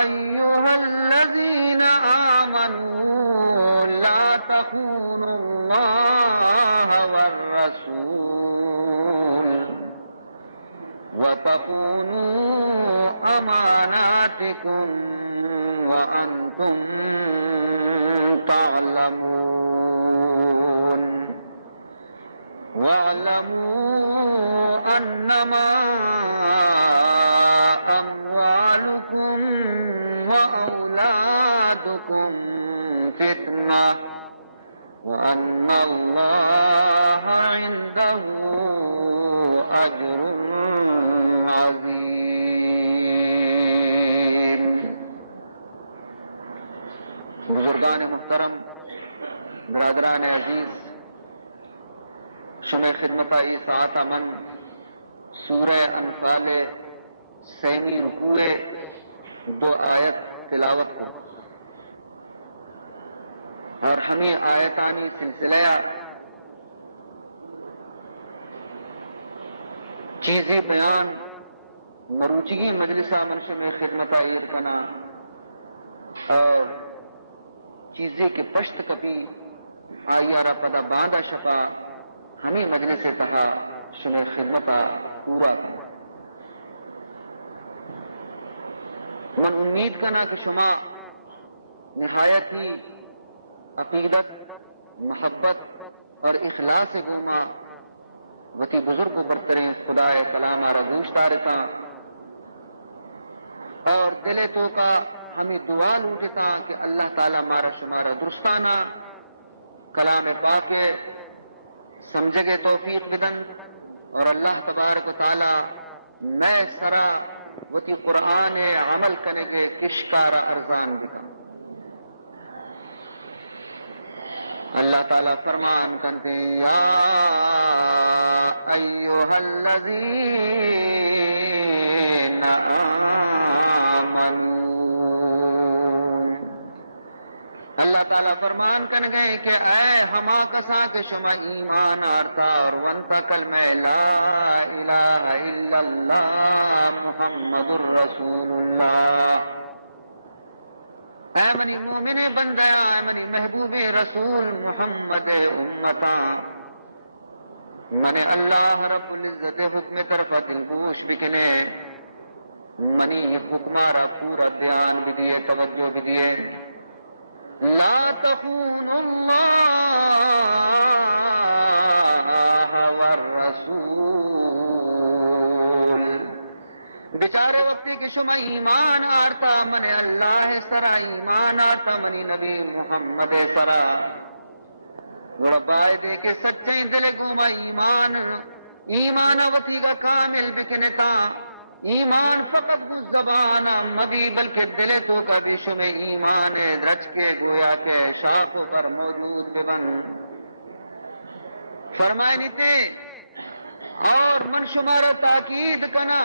أيها الذين آمنوا لا تخونوا الله والرسول وتخونوا أماناتكم وأنتم تعلمون واعلموا أنما أموالكم وأولادكم فتنة وأن الله عنده أجر عظیم۔ بزرگان محترم، برادران عزیز، شمع خدمت ای ساعت من سورہ انفال سیمی رکوع 2 آیت تلاوت کو اور ہمیں آیتانی سلسلہ چیزی بیان مروچگی مجلسہ منشم خدمت ایرکنا اور چیزی کے پشت کپی آئیارہ پدا باندہ شپا ہمیں مجلس تہا شمع خدمتا پورا کرنا۔ من امید کرنا کہ شما نہایت ہی عقیدت، محبت اور اخلاص گوما وتی بزرگ و برتریں خدا کلام آرہ گوش دارتا اور دل تو کا ہمیں دعا لوٹتا کہ اللہ تعالیٰ مارا شمارا درستانہ کلام پاک سمجھ گے توفیق بدن اور اللہ تبارک و تعالی میں سرا وتی قرآن عمل کرنے کے کشکارا ارزان بکا۔ اللہ تعالیٰ فرمان کرتے ہیں یا ایھا الذین آمنوا، اللہ تعالیٰ فرمان کن گئے کہ اے ہما کساں کے شما ایمان آرتا اور ونتا کلمہ لا الہ الا اللہ محمد الرسول اللہ، اے منی مومن بندیاں، اے منی محبوب رسول محمد امتاں، من اللہ رب العزت حکم طرف دل گوش بکنے، منی حکمارا پورا دھیان بھی دیے، توجہ بھی دیے۔ لا تخونوا اللہ والرسول، بیچارے وقتی کہ شما ایمان آرتا من اللہ سرا، ایمان آرتا منی نبی محمد سرا، گوڑا بائے دے کے سچیں دل گوما ایمان وتی کا کامل بکنتا، ایمان فقط کو زبان مبی بلکہ دل تو کا بھی شمع ایمان درج کے گویا کے شاخوں پر موجود ببن فرمائے نیتے اور من شمارا تاکید کنا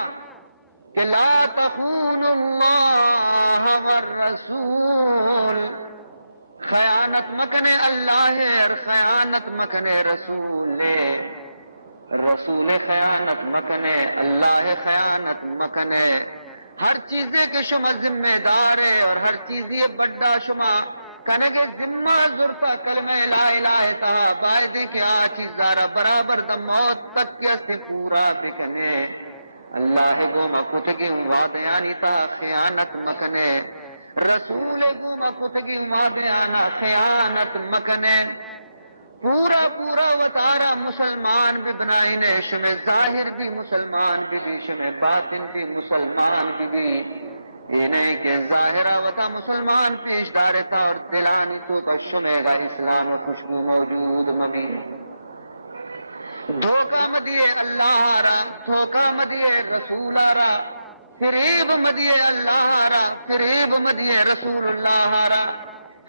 کہ لا تخون اللہ والرسول، خیانت مکنے اللہ ہے اور خیانت مکنے رسول ہے، رسول خیانت مکنے، اللہ خیانت مکنے، ہر چیزے کے شما ذمہ دار ہے اور ہر چیزی بڑا شما کنگے ذمہ زرتا کلمہ لا الہ تہا بائدے کہ آ چیزارا برابر دا موت تک کے استے پورا بکنے، اللہ گوما کتگی وعدیانی تہا خیانت مکنے، رسول گوما کتگی وعدیانا خیانت مکنے، پورا پورا وطارا مسلمان بھی بنائینے، شمع ظاہر بھی مسلمان بھی شمع باطن بھی مسلمان بھی یہ نہیں کہ ظاہرہ وطا مسلمان پیش دارتا اور دلانی تو کا شمع گا اسلام خوشبو موجود مبی، دھوکہ مدیے اللہ را، دھوکہ مدیے رسول را، فریب مدیے اللہ را، فریب مدیے رسول اللہ را،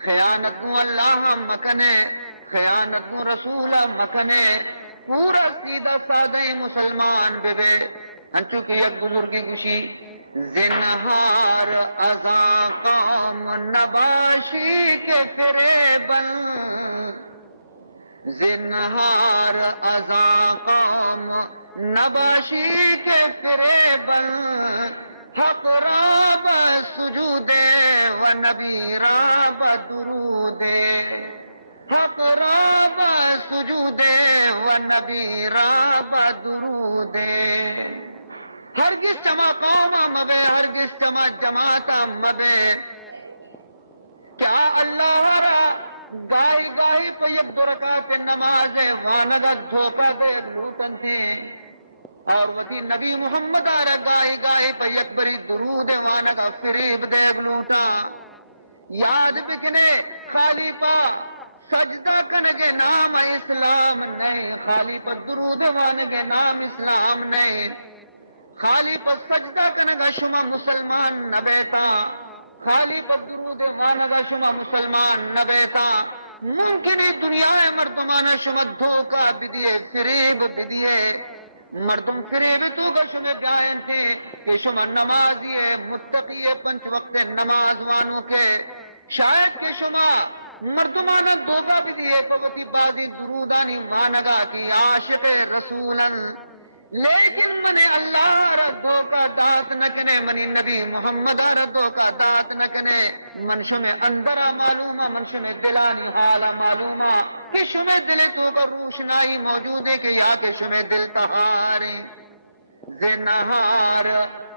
خیانت کو اللہ مکنے، خیانت کو رسول مکنے، پورا سیدھا سادہ مسلمان بے انچو کہ یک بزرگی گوشی زنہار ازاں قوم نباشی کے فریبن، زنہار ازاں قوم نباشی کے فریبن، حق را بسجود و نبی را بدرود حق را بسجود و نبی را بدرود ہرگز چما قوم مبے ہرگز چما جماعت مبے کیا اللہ را گاہی گاہی پہ یک دو رکعت نماز وانگا دھوکہ دے یک لوٹن تھی اور وتی نبی محمد آرہ گاہی گاہی پہ یک بری درود وانگا فریب دے یک لوٹا یاد بکنے خالی پا سجدہ کنگے نام اسلام نہیں خالی پا درود وانگے نام اسلام نہیں خالی پا سجدہ کنگا شما مسلمان نبیتا خالی پا درود وانگا شما مسلمان نبیتا ممکن ہے دنیا مردمانہ شما دھوکہ بدیے فریب بدیے مردم فریب تو کا شما بیان تھے کہ شما نمازی متقی پنچ وقت نماز وانو کے شاید کہ شما مردمانہ دھوکہ بدیے پوتی بازی درودانی وانگا کی عاشق رسولن لیکن منی اللہ ردو کا دات نکنے منی نبی محمد ردو کا دات نکنے منشو میں اندرہ معلومہ منشو میں دلانی حالہ معلومہ کہ شمیں دل تو کا روشنائی موجود ہے کہ یا کہ شمیں دل تہارے زنہار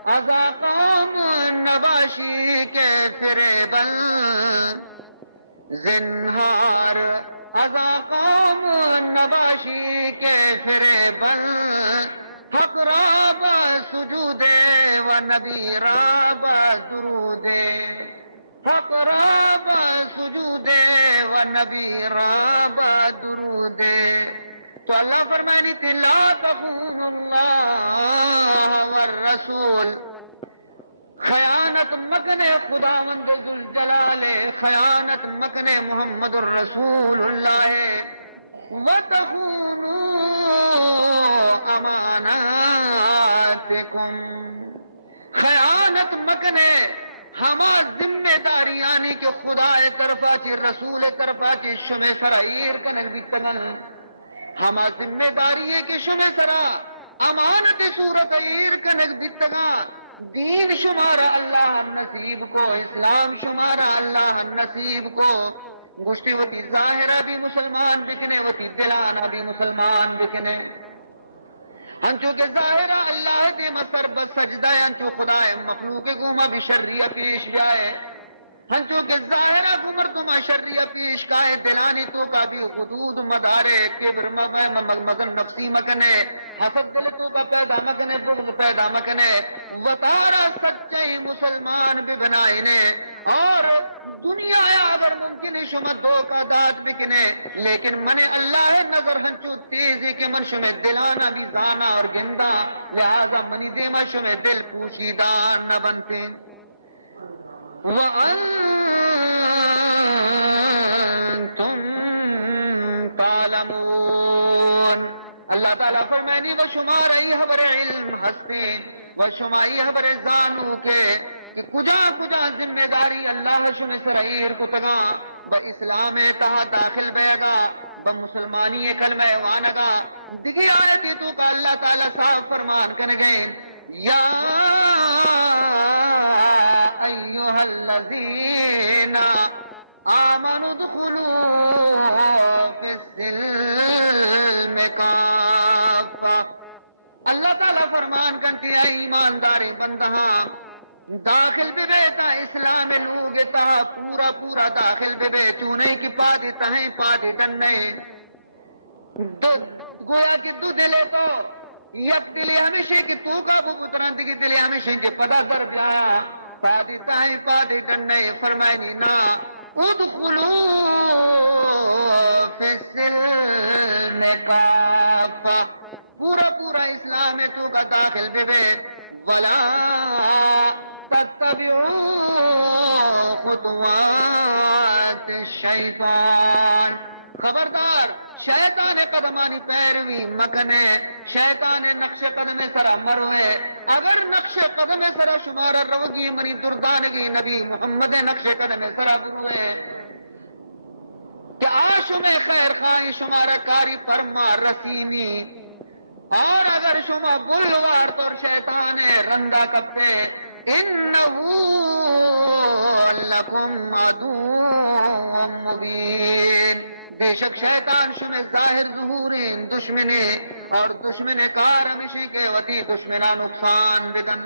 ازا قوم نباشی کے فریبل زنہار ازا قوم نباشی کے فریبل حق راب سجود و نبی راب درود حق راب سجود و نبی راب درود تو اللہ فرمانی تھی لا تخون اللہ والرسول خیانت مکنے خداوند ذوالجلال خیانت مکنے محمد الرسول اللہ وَتَخُونُوا أَمَانَاتِكُمْ خیانت مکنے ہما ذمہ داری یعنی کہ خدا طرفا چی رسول طرفا چی شمع سرائیر کنک بیتگن ہما ذمہ داری ہے کہ شمع سرا امانت صورت ایر کنک بیتگن دین شمارا اللہ نصیب کو اسلام شمارا اللہ نصیب کو گشتی وتی ظاہرہ بھی مسلمان بکنے وتی دلانہ بھی مسلمان بکنے ہنچو کے ظاہرہ اللہ دے مسر بس سجدہ ہنچو خدا مخلوق گوما بھی شریعہ پیش بیائے ہنچو کے ظاہرہ گمر تمہ شریعہ پیش کائے دلانی تو کا بھی غدود مدارے کبر مزن نفسی مکنے حسد دل تو کا پیدا مکنے بغض پیدا مکنے وطارہ سچائی مسلمان بھی بنائینے اور دنیا اگر ممکن شما دو کا داد بکنے لیکن من اللہ نظر ہنچو تیزی کہ من شما دلانا بھی زانا اور گندہ لہذا منی دیما شما دل پوشیدان نہ بنتے وَأَنْتُمْ تَعْلَمُونَ اللہ تعالیٰ فرمائنی و شمارائی حبر علم ہستے و شمائی حبر زانو کے کہ کجا کجا ذمہ داری اللہ شمع سرائیر کو تگا با اسلام تہا داخل بے گا با مسلمانی کلمہ وانگا دگی آیتی تو کا اللہ تعالیٰ صاحب فرمان کن گئے یا ایوہا الذین آمنوا ادخلوا فی السلم کافہ اللہ تعالیٰ فرمان کنتی ہے ایماندار بندہاں داخل بے بیتا اسلام لوگ تہا پورا پورا داخل بے بے چونے کی پادی تہیں پادی ڈننے گویا کہ دو دلے تو یک دلے ہمیشہ کہ تو کا بو بطراندگی دلے ہمیشہ کہ پدا در بیایا پادی تہیں پادی ڈننے فرمائنی نا ادخلوا فی السلم کافہ پورا پورا اسلام تو کا داخل بے بے ولا تتبعوا خطوات الشیطان خبردار شیطان قدمانی پیروی مکنے شیطان نقش قدم سرا مروے اگر نقش قدم سرا شمارا روگی منی دردانگی نبی محمد نقش قدم سرا بروے کہ آشو میں خیر خواہی شمارا کاری پرما رسیمی اور اگر شما بلوار تو شیطان رندہ کبتے انه لکم عدو مبین، بے شک شیطان شمع ظاہر ظہورین دشمنے اور دشمن کار ہمیشہ کے وتی دشمنا نقصان بدن۔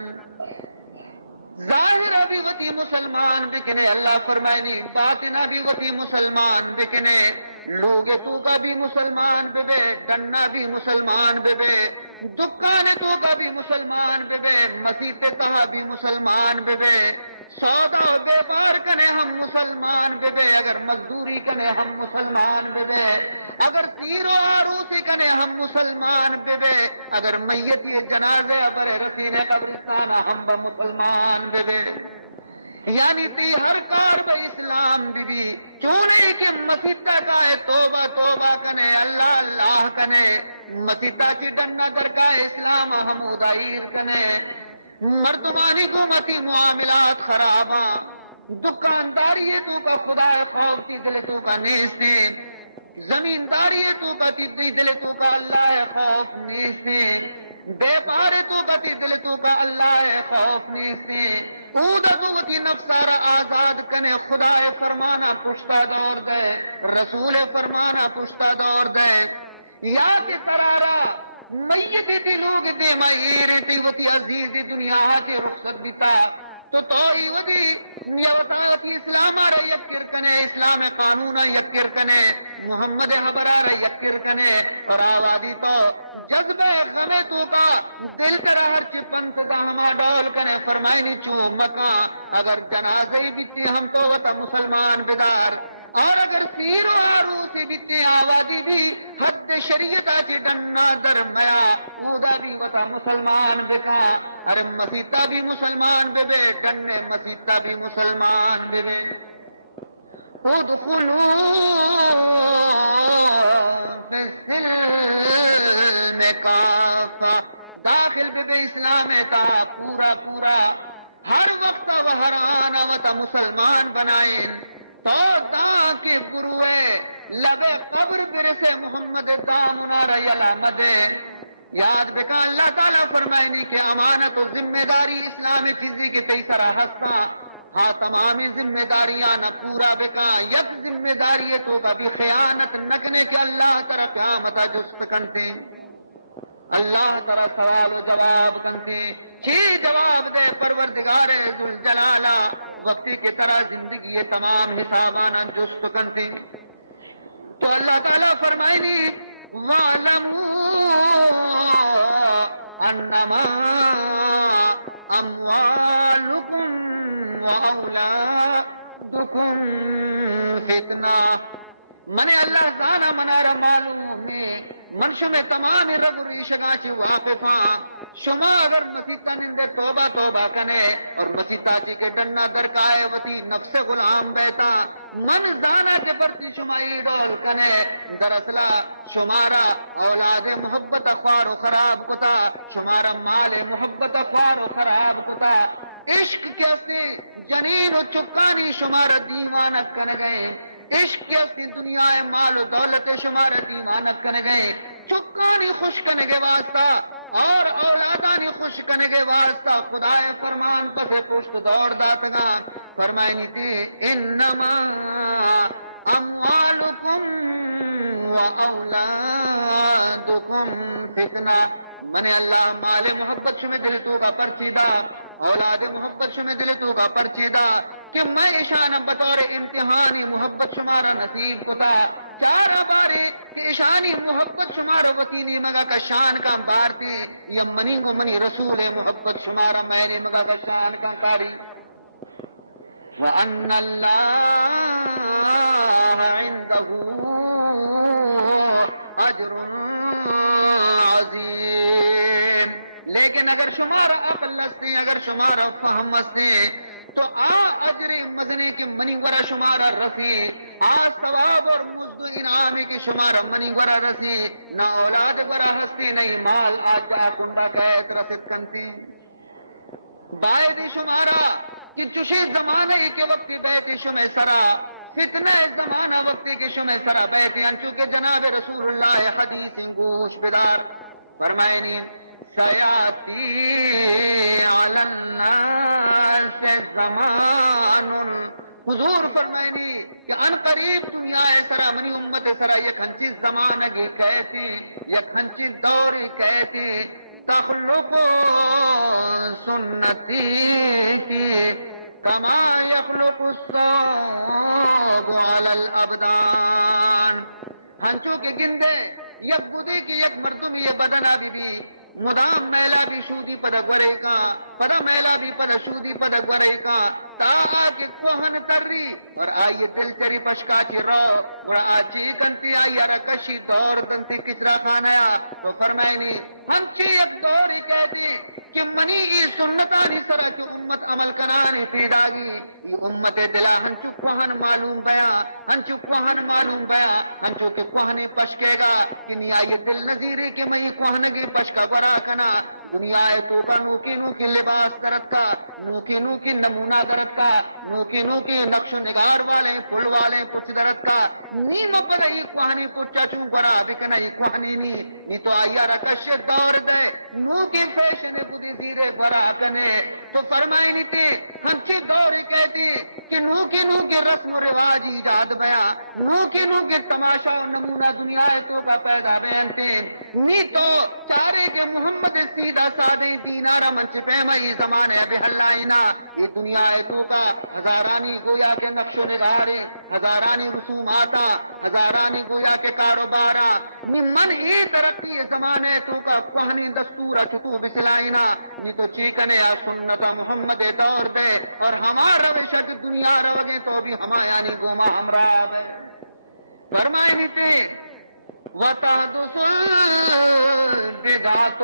ظاہر ابھی وتی مسلمان بکنے، اللہ فرمائنی باطن ابھی وتی مسلمان بکنے، لوگ تو کا بھی مسلمان بے بے، ڈننا بھی مسلمان بے بے، دکان تو کا بھی مسلمان بے بے، مسیت تہا بھی مسلمان بے بے، سودا و بیپار کنے ہم مسلمان بے بے، اگر مزدوری کنے ہم مسلمان بے بے، اگر تیر و عروسی کنے ہم مسلمان بے بے، اگر میتی جنازے ابر رسین قبرستان ہم با مسلمان بے بے، یعنی تی ہر کار بے اسلام بی بی چونے کہ مسیطہ کا ہے توبہ توبہ کنے اللہ اللہ کنے، مسیطہ چی ڈننا درگاہ اسلام حمودائیر کنے، مردمانی گومتی معاملات خراباں، دکانداری تو کا خدا خوف تی دل تو کا نیستی، زمینداری تو کا تی دل تو کا اللہ خوف نیستی، بے پارے تو کا تی دل تو کا اللہ خوف نیستی، اودا تو وتی نفسارا آزاد کنے، خدا فرمانا پشتا دور دے، رسول فرمانا پشتا دور دے، یا کہ ترارا میتی تی لوگ دے مائیر تی وتی عزیز دنیا چے رخصت بیتا تو ای ودی یوتاتی اسلام آرہ یکر کنے، اسلام قانون یکر کنے، محمد حبر آرہ یکر کنے، اور آوادی تو جذب غم تو کا دل ترہ ہر چپنت دا ہما ڈول کنے، فرمائنی چو مکان اگر جنازے بیتی ہم تو وطا مسلمان بدار، اور اگر سیر و عروسی بیتی آوادی بھی حد شریعت آچی ڈننا درمیا اودا بھی وطا مسلمان بکا، ارے مسیطہ بھی مسلمان بے بے، ڈننے مسیطہ بھی مسلمان بے بے، ادخلوا فی السلم کافہ، داخل بے بے اسلام تا پورا پورا، ہر وقت و ہر آنا وطا مسلمان بنائیں، تو دا کے گروے لب قبر برسے محمد دامنار یلا مدے، یاد بکا اللہ تعالیٰ فرمائنی کہ امانت و ذمہ داری اسلام چیزی کے تیسرا ہستا، ہاں تمامی ذمہ داریاں نہ پورا بکا، یک ذمہ داری تو کا بھی خیانت نکنے کے اللہ ترہ قیامت جست کنتے، اللہ ترہ سوال و جواب کنتے، چی جواب دے پروردگار ذوالجلالہ، وقتی کی طرح زندگی تمام حسابانا جست کنتے، تو اللہ تعالیٰ فرمائنی وَعْلَمُوا أَنَّمَا أَمْوَالُكُمْ وَأَوْلَادُكُمْ فِتْنَةٌ، من اللہ زانا منارا معلوم ہے، منشو میں تمام رگ و ریشگاں چی واقفاں، شما اگر مسیطہ نندے توبہ توبہ کنے اور مسیطہ چی کے ڈننا درکائے وتی نفس غلام بیتا، من زانا کے پرتی شما ایڈول کنے، دراصلہ شمارا اولاد محبت خوار و خراب کتا، شمارا مال محبت خوار و خراب کتا، عشق کیسے جنین و چکانی شمارا دیوانک کن گئے، عشق کیسے دنیا مال و دولت شمارا دیوانک کن گئے، چکانی خوش کن گے واسطہ اور اولادانی خوش کن گے واسطہ، خدا فرمان پس پشت دوڑ داتگان، فرمائنی تھی انما اموالکم و اولادکم فتنہ، من اللہ مال محبت شمی دل تو کا پرچیدہ، اولاد محبت شمی دل تو کا پرچیدہ، کہ میں اشانہ بطور امتحانی محبت شمارا نصیب کتا، چار بارے کہ اشانی محبت شمارا وطینی مگا کا شان کا بارتے، یا منی گو منی رسول محبت شمارا میں نے مگا کا شان کا کاری، وَأَنَّ اللَّهَ عِنْدَهُ أَجْرٌ عَظِيمٌ، لیکن اگر شمارا عقل ہستے، اگر شمارا فہم ہستے تو اجر مزنے کے منی ورہ شمارا رسی، ثواب اور مزد انعامی کی شمارا منی ورہ رسی، نہ اولاد ورہ ہستی نہیں مال آج جا کنڈا کہت رسد کنتی، باید شمارا کہ چشی زمانہ کے وقت بیت شمع سرا، فتنہ زمانہ وقت کے شمع سرا بیتی، انچو کہ جناب رسول اللہ حدیث گوش بدار فرمائنی سیاتی علی الناس زمان، حضور فرمائنی کہ ان قریب دنیا سرا منی امت سرا یک ہنچی زمان اگے کہتے یک ہنچی دور کہتے تخلق سنتی کی کما یخلق الثوب علی الابدان، ہنچو کے گندے یک گدے کی یک مردم یہ بدنا بی مدام میلا بھی شودی پدا گورے کا پدا میلا بھی پدا شودی پدا گورے کا تا آکے کوہن تری اور آئیے دل چری پشکاچی رو گوڑا آچی کنتی آئی رکشی دور دنتی کچرا خانیا تو فرمائنی ہنچی یک دور ہی کہتے کہ منی ای سنتانی سرا کہ امت عمل کنانی پیدا گی ای امت دلا ہنچو کوہن معلوم بیاں ہنچو کوہن معلوم بیاں ہنچو کہ کوہنی پشکے گا کہ نی آئی دل نظیری کہ میں کوہنگی پشکا گورا کنا دنیا تو کا نوکی نوکی لباس درد کا نوکی نوکی نمونہ درد کا نوکی نوکی نقش و نگار والے پل والے پچ درد کا نیم پر ای کوہنی پچا چون گورا بکنا ای کوہنی نی تو آیا رکش دور دے نوکی فیشن گدی زیرے گورا کنے تو فرمائی نی تے ہنچی دور کہتی کہ نوکی نوکی رسم و رواج ایجاد بیاں نوکی نوکی تماشا و نمونہ دنیا تو کا پیدا بیانتے نی تو چارے کے محمد سیدھا سادیں دینارا منچ پیمائی زمانے ابھی ہلائینا یہ دنیا تو کا ہزارانی گویا کے نقش و نگارے ہزارانی رسوماتا ہزارانی گویا کے کاروبارا نی من ای ترقی زمانے تو کا کوہنی دستورا چتو بسلائینا نی تو چیکنے یا سنتا محمد دور دے اور ہمار روشہ کی دنیا روگیں تو بھی ہما یعنی گوما ہمراہ ہے فرمائے نیتے وَتَحْدُثُ الْبِدْعَةُ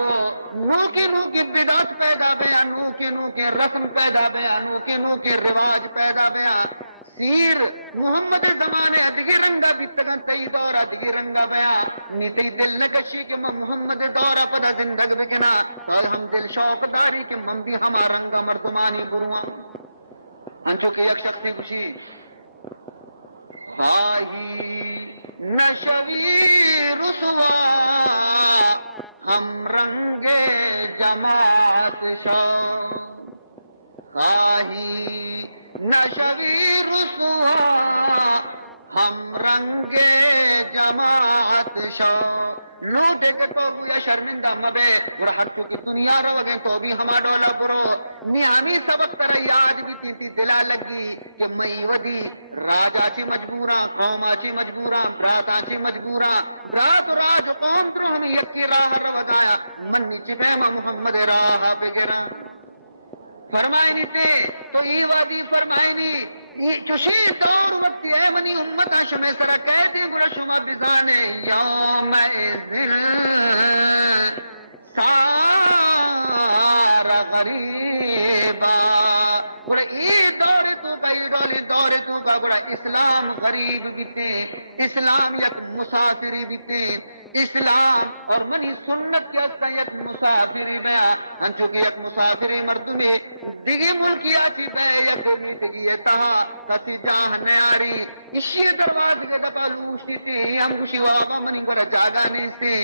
نوکی نوکی بدعت پیدا بیاں نوکی نوکی رسم پیدا بیاں نوکی نوکی رواج پیدا بیاں سیر محمد زمانے ادگی رنگا بیتگاں تی دورا ادگی رنگا بیاں نی تی دل نگشی کہ میں محمد دورا پدا زندگ بکنا تو ہم دل شوق داری کہ من بھی ہما رنگا مردمانی بروان ہنچو کہ یک شخصی کشی خواہی نشوی رسوا ہم رنگ جماعت شو خواہی نشوی رسوا ہم رنگ جماعت شو لوٹے کے تو گویا شرمندہ مبے اور ہر چوکی دنیا رو گئے تو بھی ہما ڈولا برو نیامی سبق ترہ یاد بھی تھی دلا لگی کہ مئی ودی راجا چی مجبوراں قوما چی مجبوراں براتا چی مجبوراں برات و راج قوم درو ہمیں یکی راہ رو گایا من نیچی پیما محمد راہ بگرا فرمائنی تے تو ای وادی فرمائنی چوشی دور وقتی اے منی امتا شمع سرا کہتے ہیں گوڑا شما بزانے یوم ازل سارا غریبا گوڑا ای دور تو کا ای ڈولی دور تو کا گوڑا اسلام غریب بیتے اسلام یک مسافری بیتے اسلام اور منی سنت کی استا یک مسافری بیاں ہنچو کہ یک مسافری مردمی دیگی ملکیا چی بے یک میتگی تہا کسی جاہ نیاری اسی دروازے کے دپا لوشتی تھی ہم گوشی وابا منی گورا جاگا نہیں سی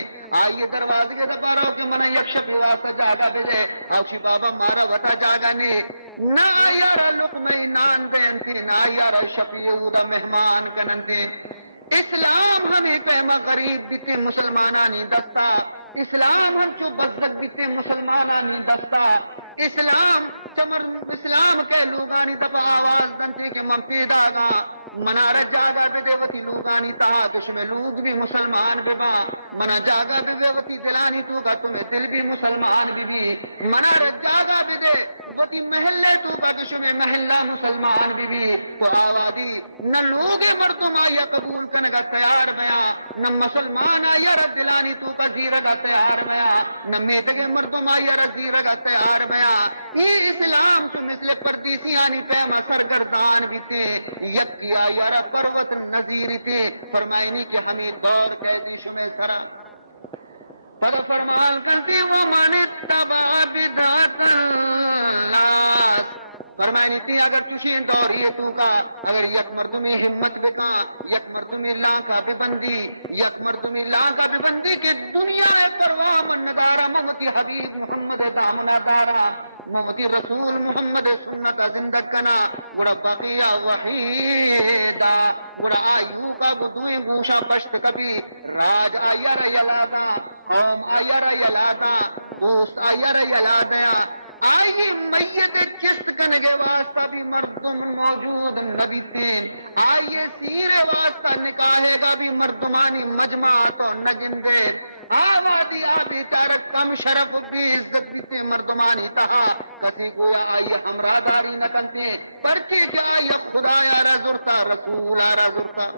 آئیے دروازے کے دپا رہو کہ منہ یک شپی واسطہ جاگا بے دے آوشی بابا مارا وطا جاگا نہیں نہ آیارا لقمئی نان دے انتی نہ آیارا شپی اودا مہمان کننتی اسلام ہمیں پیما غریب بیتے مسلمانانی دستا اسلام ہم چو بزدک بیتے مسلمانانی دستا اسلام کے لوگانی دپا آواز دنتے کہ من پیدا گا منارہ جاگا بے دے وتی لوگانی تہا کہ شمیں لوگ بھی مسلمان بے با منا جاگا بے وتی دلانی تو کا تمہیں دل بھی مسلمان بھی منارہ جاگا بے دے وتی محلے تو کا کہ شمیں محلہ مسلمان بھی تو آوادی نہ لوگ مردم آیا قبول کنگا تیار بیاں نہ مسلمان آیا رد دلانی تو کا زیرگا تیار بیاں نہ میتگے مردم آیا رد زیرگا تیار بیاں یہ اسلام چو مثل پردیسیانی پیما سرگردان بیتے یکی یارا پروت نظیری تھی فرمائنی کہ ہمیں دور کہتی شمع سرا پد فرمال کرتی ومن اتبع بدعت الناس فرمائنی تھی اگر چشین دوری تو کا اگر یک مردمی ہمت بکا یک مردمی لانکا ببندی یک مردمی لانکا ببندی کہ دنیا پرواہ من ندارا ممتی حبیب محمد دامنا دارا ممتی رسول محمد سنت زندگ کنا گڑا بقیہ وحیدہ گڑا آیو کا گدویں گوشا پشت کبھی راج آیر یلادا قوم آیر یلادا دوست آیر یلادیا آئیے میت چست کنگے واسطہ بھی مردم موجود نبی تین آئیے سیرے واسطہ نکاہے گا بھی مردمانی مجمع تو نگندے آوادی آبی چارک کم شرف بھی عزت بیتے مردمانی تہا کسی گویا آئیے ہمراہ داری نکنتے پرچی کیا آئیے خدا یارا زرتا رسول یارا زرتا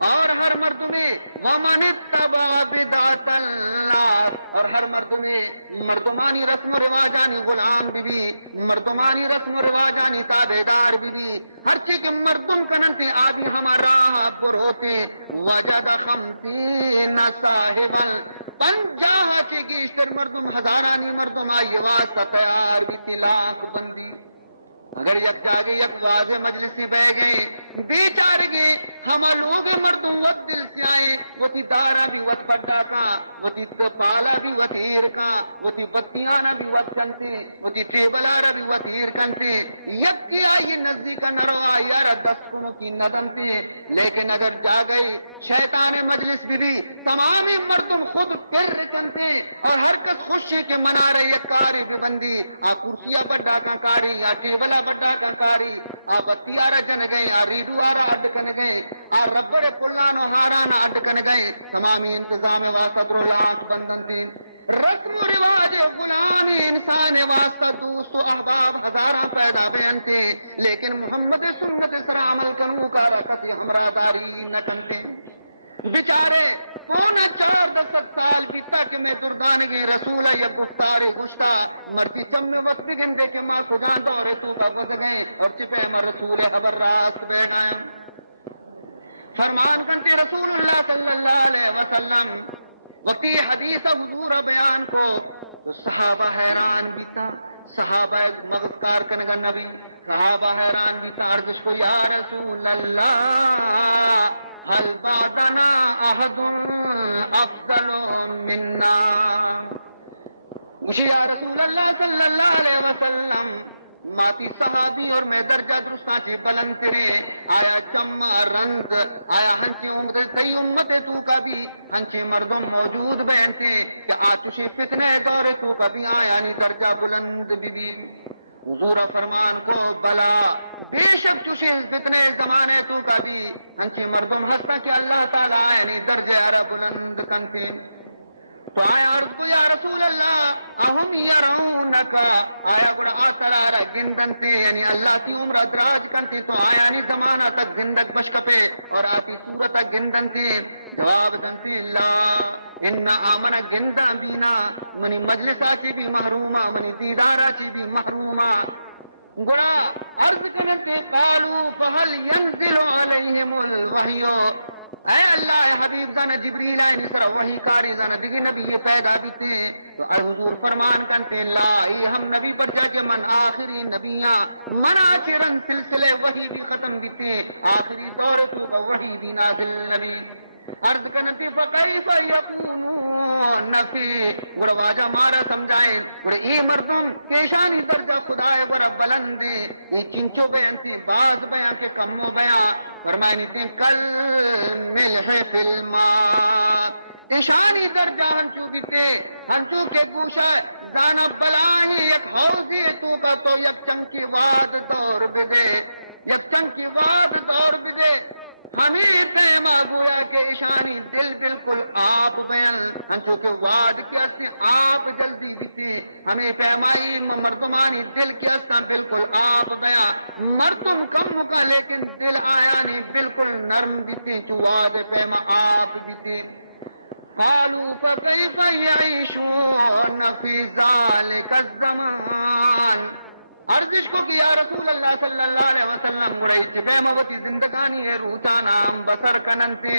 اور ہر مرد میں ومن اتبع بدعۃ الناس اور ہر مرد میں مردمانی رسم و رواجانی غلام بھی مردمانی رسم و رواجانی تابعدار بھی ہر چیز کے مردم کننتی آبی ہمارا بر ہوتے وجد 50 صاحبا 50 چی گیشتر مردم ہزارانی مردم آئی واسطہ تیار بھی تھی لاکھ بندی اگر یک جاگے یک واضح مجلسی بہ گئے بیچار گے ہم لوگ مردوں وت دل سے آئے وہ تی دارا بھی وت بڈا کاں وہ تی پالا بھی وت ہیر کاں وہ تی بتیانا بھی وت کنتے وہ تی ٹیبلارا بھی وت ہیر کنتے یک کی آئی نزدیک نرو آئی یار 10 کم کی ندمتے لیکن اگر جا گئے شیطان مجلس بھی تمامی مردم خود پھر کنتے اور ہر کس خوشی کے منا رہے یک کاری بھی بندی آ کرسیاں بڈا کاں کاری یا ٹیبلا بڑا کنکاری آ بتیارا جن گئے آ ریڈو آرا اڈ کن گئے آ ربڑ پلانو ہارانا اڈ کن گئے تمامی انتظام واسطہ درو لاکھ بندن تین رسم و رواج غلامی انسان واسطہ دوست و احباب ہزاراں پیدا بیانتے لیکن محمد سنت سر عمل کنو کارا کسی ہمراہ داری نہ کنتے بیچارے پونا 4-10 سال بھی تک میں دردانگی رسول یا گفتار گشتا مرچی چم میں وقت بگن دے کہ ماں کو جان دورے تو کا گز گئے اور چپے مر رسول خبر راست بہ گئے فرمان کنتے رسول اللہ صلی اللہ علیہ وسلم وقتی حدیث حضور بیان کو تو صحابہ حیران بیتا صحابہ مغز کار کنگا نبی صحابہ حیران بیتا عرضش کو یا رسول اللہ حل بعدنا احد افضل منا مجھے یا رسول اللہ صلی اللہ علیہ وسلم ماتی صحابی اور میں درجہ درستان چی بلند ترے آیا چمہ رند آیا ہنچے امت تی امت تو کا بھی ہنچے مردم موجود بہنتے کہ آچوشے فتنے دور تو کا بھی آیا نی درجہ بلند بھی حضور فرمان کو بلا بے شک چوشی فتنے زمانے تو کا بھی ہنچے مردم ہستا کہ اللہ تعالیٰ یعنی درجہ ارہ بلند کنتے تو آیا عرض کو یا رسول اللہ اہم یرونکا آیا گڑا آترارا گندنتے یعنی اللہ تی عمر ادراج کنتے تو آیا نی زمانہ تک زندگ بشکپے اور آتی صورت گندنتے جواب دنتے لا ان آمنا گندہ بینا منی مجلسہ چی بھی محرومہ منی دیدارہ چی بھی محرومہ گڑا عرض کنتے قالوا فہل ینزل علیہم الوحیو اے اللہ حبیب زانا جبریل آئے نسر وحی کاری زانا دیگی نبی یہ پیدا بھی تھے تو اے حضور فرمان کنتے لا اے ہم نبی پر جا کے من آخری نبیاں من آچرن سلسلے وحی بھی ختم بھی تھے آخری دور تو کا وحی بھی نازل نبی عرض کنتی فقیف یکونون نفی گوڑا واجہ مارا سمجھائیں گوڑا ای مردم کیشانی درجہ خدای گوڑا بلندی ای چنچو بیانتی باز بیان کے کمو بیان فرمائنی تین کل ملح فی الماء ایشانی درجہ ہنچو بیتے ہنچو کے گوشا زانا بلاہی یک حوزی تو کا تو یک چنکی واد دور بدے یک چنکی واد دور بدے ہمیں پیما گویا کہ ایشانی دل بالکل آپ بیان ہنچو کے واد کے استے آپ جلدی بیتے ہمیں پیمائی مردمانی دل کے استے بالکل آپ بیان مردم کم مکا لیکن دل آیانی بالکل نرم بیتے چو واد پیما آپ بیتے قالوا فكيف يعيشون في ذلك الزمان عرضش کو کہ یا رسول اللہ صلی اللہ علیہ وسلم گڑائی چپے موتی زندگانی روچا نام بسر کننتے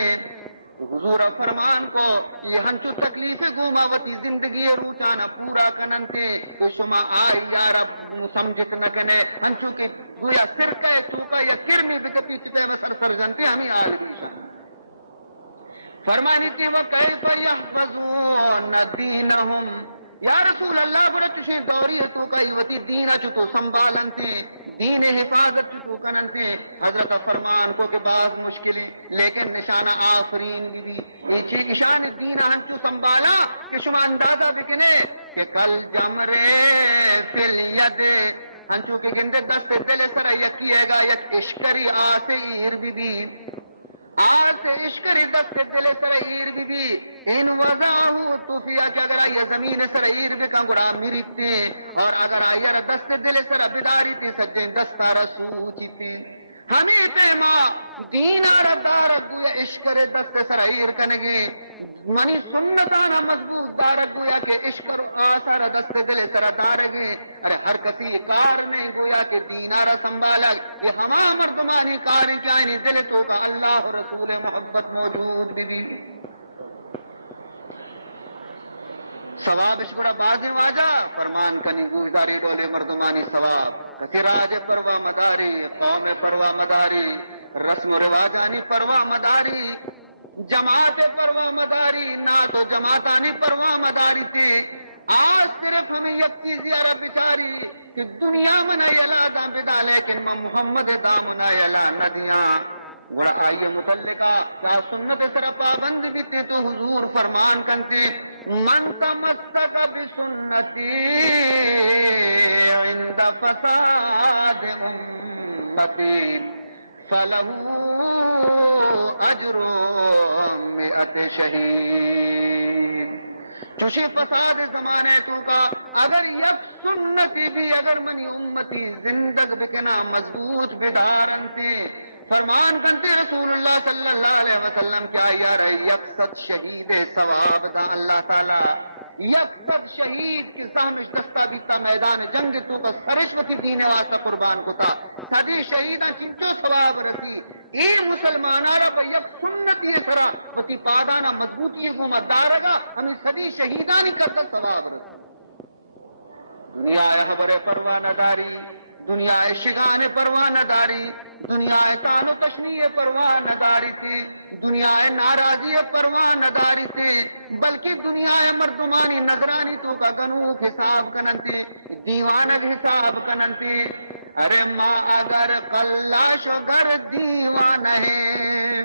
حضور فرمان کو یہ ہنچو تکلیف گوماوتی زندگی روچانا پورا کننتے کہ شما آئی یا رب سمجھت نکنے ہنچو کہ گویا سرکے تو کا یا کرمی بکپی چپے مسر سر جنتے ہمیں آلوی شان فرمانی تھی وَكَيْفَ يَحْفَظُونَ دِينَهُمْ یا رسول اللہ گوڑا چوشیں دوری تو کا ہیوتی دینہ چو سنبھالنتے دین حفاظت چو کننتے حضرت فرمان کو کہ بعض مشکلیں لیکن نشانہ آفرین بھی اشان دینہ ہنچو سنبھالا کہ شما اندازہ بکنے کہ کل جمرے فی الید ہنچو کہ گندے دست دل سر یکیے گا یک اشکری آسے ایر بھی آج سے عشقر دست دل سرعیر بھی ان وضعہو توفیہ کہ اگر آئی زمین سرعیر بھی کنگڑا میریتے اور اگر آئی دست دل سر بداری تے سجیں دستا رسوچیتے ہمیں پیما دینار دارک گویا عشقر دست سرعیر کنگے منی سنتانا مضبوط دارک گویا کہ عشقر آثار دست دل سر دارگے ارے ہر کسی کار نے گویا کہ دینار سنبھالک یہ ہما مردمانی کاریں کیا انہیں دل تو کا اللہ و رسول محبت موجود بھی ثواب اشکڑا بازیں واجہ فرمان کنی گوزاری ڈولے مردمانی ثواب کسی راج پروا مداری قوم پروا مداری رسم و رواجانی پروا مداری جماعت پروا مداری نہ تو جماعتانی پروا مداری تھے آج صرف ہمیں یک چیز یارا بچاری کہ دنیا منا یلا دام بدا لیکن محمد دامنا یلا ندیاں گوڑا آئیے متعلقہ کیا سنت سر پابند بھی تے تو حضور فرمان کنتے من تمسک بسنتی عند فساد امتی فلہو اجر مئت شہید چوشی فساد زمانے تو کا اگر یک سنتی بھی اگر منی امتی زندگ بکنا مضبوط بدارنتے فرمان کنتے رسول اللہ صلی اللہ علیہ وسلم کیا یار یکصد شہید ثواب دا اللہ تعالی یکصد شہید کی زحمش دستا بیتا میدان جنگ تو کا سرشوتی دین واسطہ قربان کو تا صدی شہیداں چنچو ثواب رسی اے مسلمانہ رب یک سنتی سرا وتی پادانا مضبوطی گوما دارگا ہمیں صدی شہیدانی کرتا ثواب رسی دنیا حبر پرواہ نداری دنیا شگان پرواہ نداری دنیا تان و تشنیع پرواہ نداری تھے دنیا ناراضی پرواہ نداری تھے بلکہ دنیا مردمانی نظرانی تو کا گنوک حساب کننتے دیوانک حساب کننتے ارے ماں اگر قلاش و گر دیوان ہے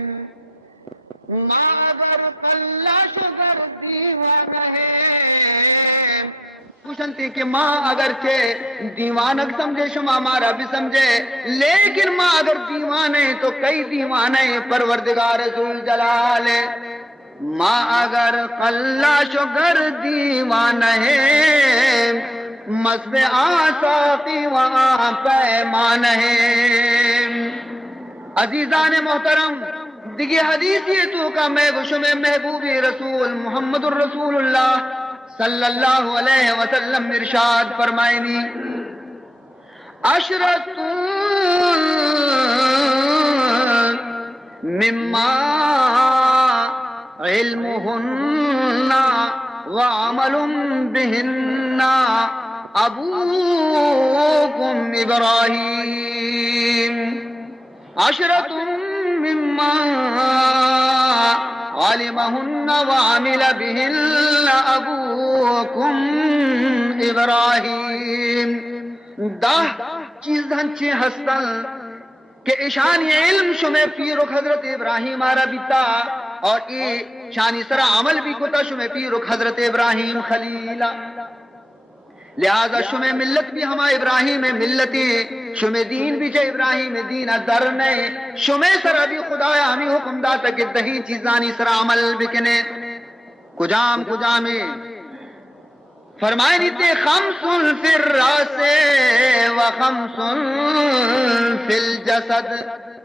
ماں اگر قلاش و گر دیوان ہے پوچھنتی کہ ماں اگر چھے دیوانک سمجھے شما ہمارا بھی سمجھے لیکن ماں اگر دیوان ہے تو کئی دیوان ہے پروردگار ذوالجلال ماں اگر قلاش و گر دیوان ہے مذہب آساقی وہاں پیمان ہے عزیزان محترم دیگی حدیثی تو کا میں گشم محبوبی رسول محمد الرسول اللہ صلی اللہ علیہ وسلم ارشاد فرمائنی عشرت مما علمهن وعمل بهن ابوكم ابراہیم عشرت مما علمهن وعمل بهن ابوكم ابراہیم دہ چیز دھنچے ہستن کہ اشانی علم شمع پیرک حضرت ابراہیم آرہ بیتا اور ای شانی سرا عمل بھی کتا شمع پیرک حضرت ابراہیم خلیلہ لہذا شمع ملت بھی ہما ابراہیم ملتی شمع دین بھی جے ابراہیم دین در نئے شمع سرا بھی خدایا ہمیں حکم داتا کہ دہی چیزانی سرا عمل بکنے کجام کجامے فرمائے نیتے خمس فی الراس و خمس فی الجسد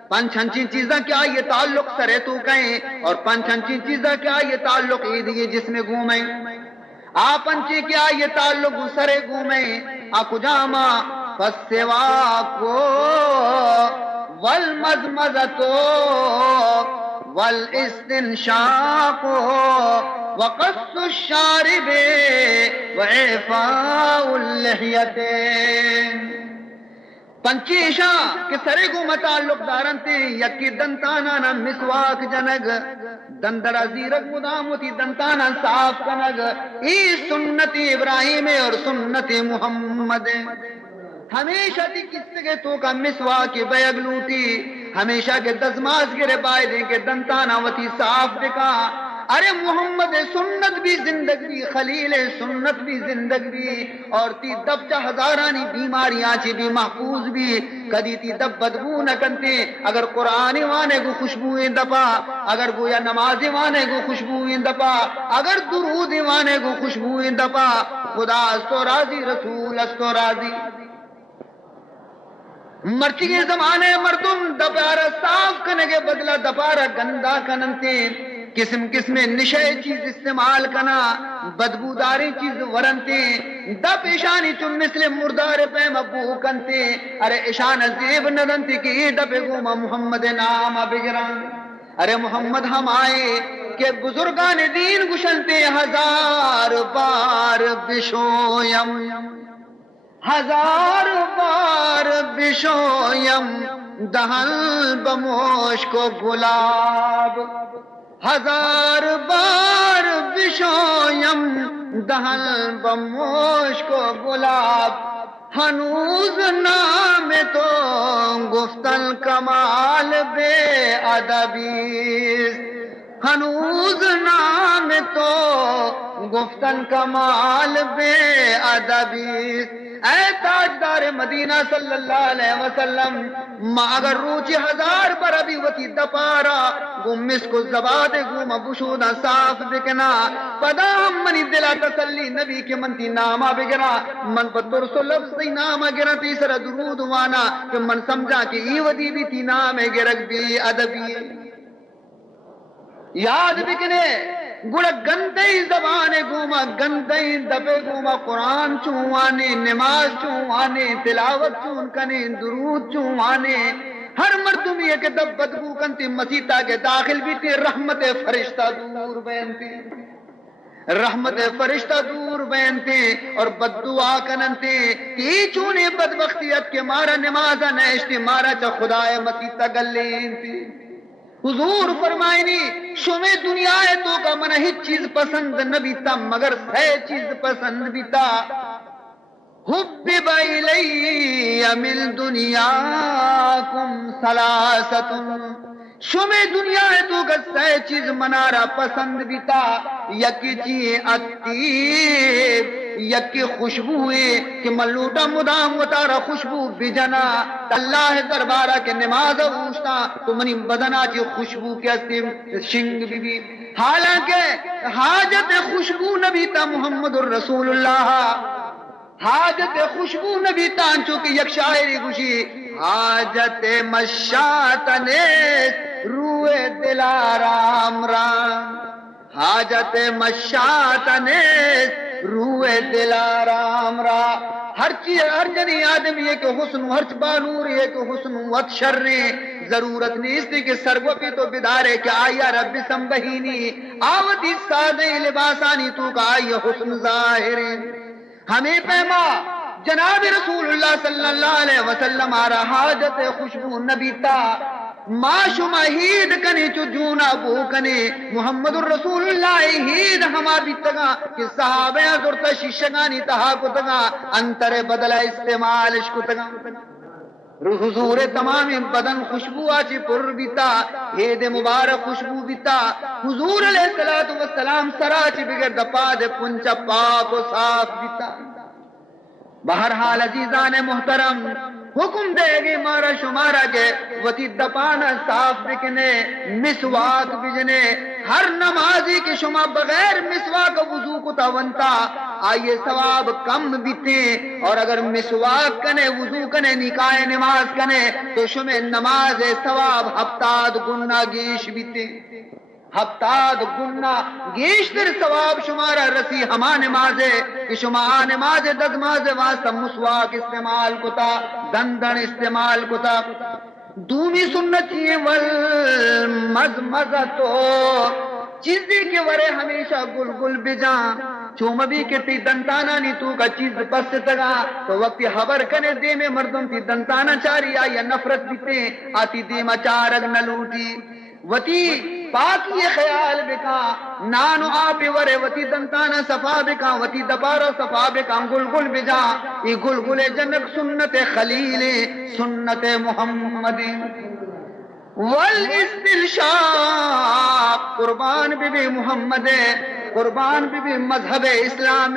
پنچ ہنچی چیزاں کیا یہ تعلق سرے تو کہیں اور پنچ ہنچی چیزاں کیا یہ تعلق ایدھے جس میں گھومیں آپنچے کیا یہ تعلق سرے گھومیں کجاما فالسواکو والمزمزتو والاستنشاق وقص الشارب وإعفاء اللحيتين پنچیشا کہ سرے کو متعلق دارنتے یکی دنتانا نا مسواک جنگ دندرا زیرک مدامتی دنتانا صاف کنگ ای سنت ابراہیم اور سنت محمد ہمیشہ کہ تو کا مسواک بیگلوتی ہمیشہ کے دزماز گرے پائے دیں کہ دنتانا وتی صاف دکھا ارے محمد سنت بھی زندگی خلیل سنت بھی زندگی اور تی دب چا ہزارانی بیماریاں چی بھی محفوظ بھی کدی تی دب بدبو نہ کنتے اگر قرآن وانے کو خوشبوئیں دپا اگر گویا نماز وانے کو خوشبوئیں دپا اگر درود وانے کو خوشبوئیں دپا خدا استو راضی رسول استو راضی مرچی کے زمانے مردم دپارا صاف کنے کے بدلہ دپارا گندہ کننتے قسم قسم نشے چیز استعمال کنا بدبوداری چیز ورنتے دا پیشانی چم مثل مردار پہ مبو کنتے ارے اشان زیب ندنتی کی دا پیگوما محمد نام بگران ارے محمد ہم آئے کہ بزرگان دین گشنتے ہزار بار بشویم ہزار بار بشویم دہل بموش کو گلاب ہزار بار بشویم دہل بموش کو گلاب ہنوز نام تو گفتن کمال بے ادبی ہنوز نام تو گفتن کمال بے ادبی اے تاجدار مدینہ صلی اللہ علیہ وسلم ما اگر روچی ہزار پر ابھی وتی دپارا گمس کو زباد گوم بشودہ صاف دکنا پدا ہم منی دلا تسلی نبی کے منتی ناما بگنا من پتر سو لفظ تی ناما گرا تیسر درود وانا کہ من سمجھا کہ ای ودی بھی تی نام گرک بھی ادبی یاد بکنے گڑا گندئی زبان گوما گندئی دبے گوما قرآن چوانے نماز چوانے تلاوت چون کنے درود چوانے ہر مردم یہ کہ دب بدبو کنتی مسیطہ کے داخل بھی تھی رحمت فرشتہ دور بینتی رحمت فرشتہ دور بینتے اور بددعا کننتے تی چونے بدبختیت کے مارا نمازہ نیشتی مارا چا خدای مسیطہ گلینتی حضور فرمائنی شمیں دنیا ہے تو کا من ہی چیز پسند نبی تا مگر ہے چیز پسند بھی تا حبب الی من دنیاکم ثلاثت شمیں دنیا ہے تو کا ہے چیز منارا پسند بھی تا یکی چیز اتیب یکی خوشبو ہے کہ ملوٹا مدام وطارا خوشبو بجنا اللہ دربارہ کے نماز اوشتا تو منی بدنا چی خوشبو کے استے شنگ بھی حالانکہ حاجت خوشبو نبی تا محمد الرسول اللہ حاجت خوشبو نبی تانچو کی یک شاعری گوشی حاجت مشاتنے روئے دلارام رام حاجت مشاتنے روئے دلارام را ہر چیز ہر جنی آدمی ہے کہ حسن ہر بانور ہے کہ حسن وقت شر ضرورت نہیں اس کہ سرگو پی تو بدارے کہ آیا رب سمبہینی آوتی سادے لباسانی تو کا آیا حسن ظاہر ہمیں پیما جناب رسول اللہ صلی اللہ علیہ وسلم آرہا حاجت خوشبو نبی تا ما شما ہید کنے چو جونا بو کنے محمد الرسول اللہ ہید ہما بیتگا کہ صحابہ حضرت شیشگانی تہا کو تگا انتر بدل استعمال اشکو تگا حضور تمام بدن خوشبو آچی پر بیتا ہید مبارک خوشبو بیتا حضور علیہ السلام سراچی بگر دپا دے پنچا پاک و صاف بیتا بہرحال عزیزان محترم حکم دے گی مارا شمارا کے وتی دپانا صاف بکنے مسواک بجنے ہر نمازی کے شما بغیر مسواک وضو کو تاونتا آئیے ثواب کم بیتے اور اگر مسواک کنے وضو کنے نکاح نماز کنے تو شما نماز ثواب ہفتاد گنا گیش بیتے ہفتاد گنا گیشتر ثواب شمارا رسی ہما نمازے کہ شما نماز دزماز واسطہ مسواک استعمال کتا دندن استعمال کتا دومی سنت یہ والمزمزتو چیزی کے ورے ہمیشہ گل گل بجا چوم بھی کے تی دنتانا نی تو کا چیز پس تگا تو وقتی خبر کنے دے میں مردم تی دنتانا چاری آیا نفرت بیتے آتی دے ما چارگ نلوٹی وتی پاکی خیال بکا نانو آپ ورے وتی دنتانا صفا بکا وتی دبارا صفا بکا گل گل بجا ای گل گل جنک سنت خلیل سنت محمد والاستنشاق قربان بی بی محمد قربان بی بی مذہب اسلام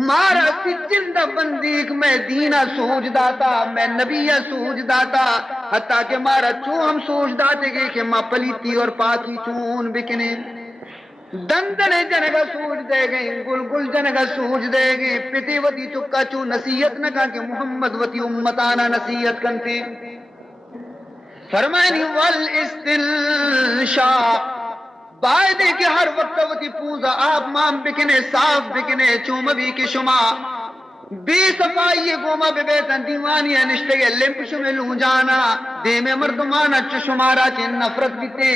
مارا سجندہ بندیک میں دینہ سوج داتا میں نبیہ سوج داتا حتیٰ کہ مارا چو ہم سوج داتے گئے کہ ماں پلیتی اور پاکی چون بکنے دندنے جنگا سوج دے گئے گل گل جنگا سوج دے گئے پتی وتی چکا چو نصیحت نہ کہا کہ محمد وتی امتانا نصیحت کنتے فرمائنی والاستنشاق بائدے کہ ہر وقت وتی پوزا آپ مام بکنے صاف بکنے چوم بھی کی شما بے صفائی گوما بے بیتن دیوانی نشتے لمپ شملوں جانا دے میں مردمانا چو شمارا چین نفرت بیتے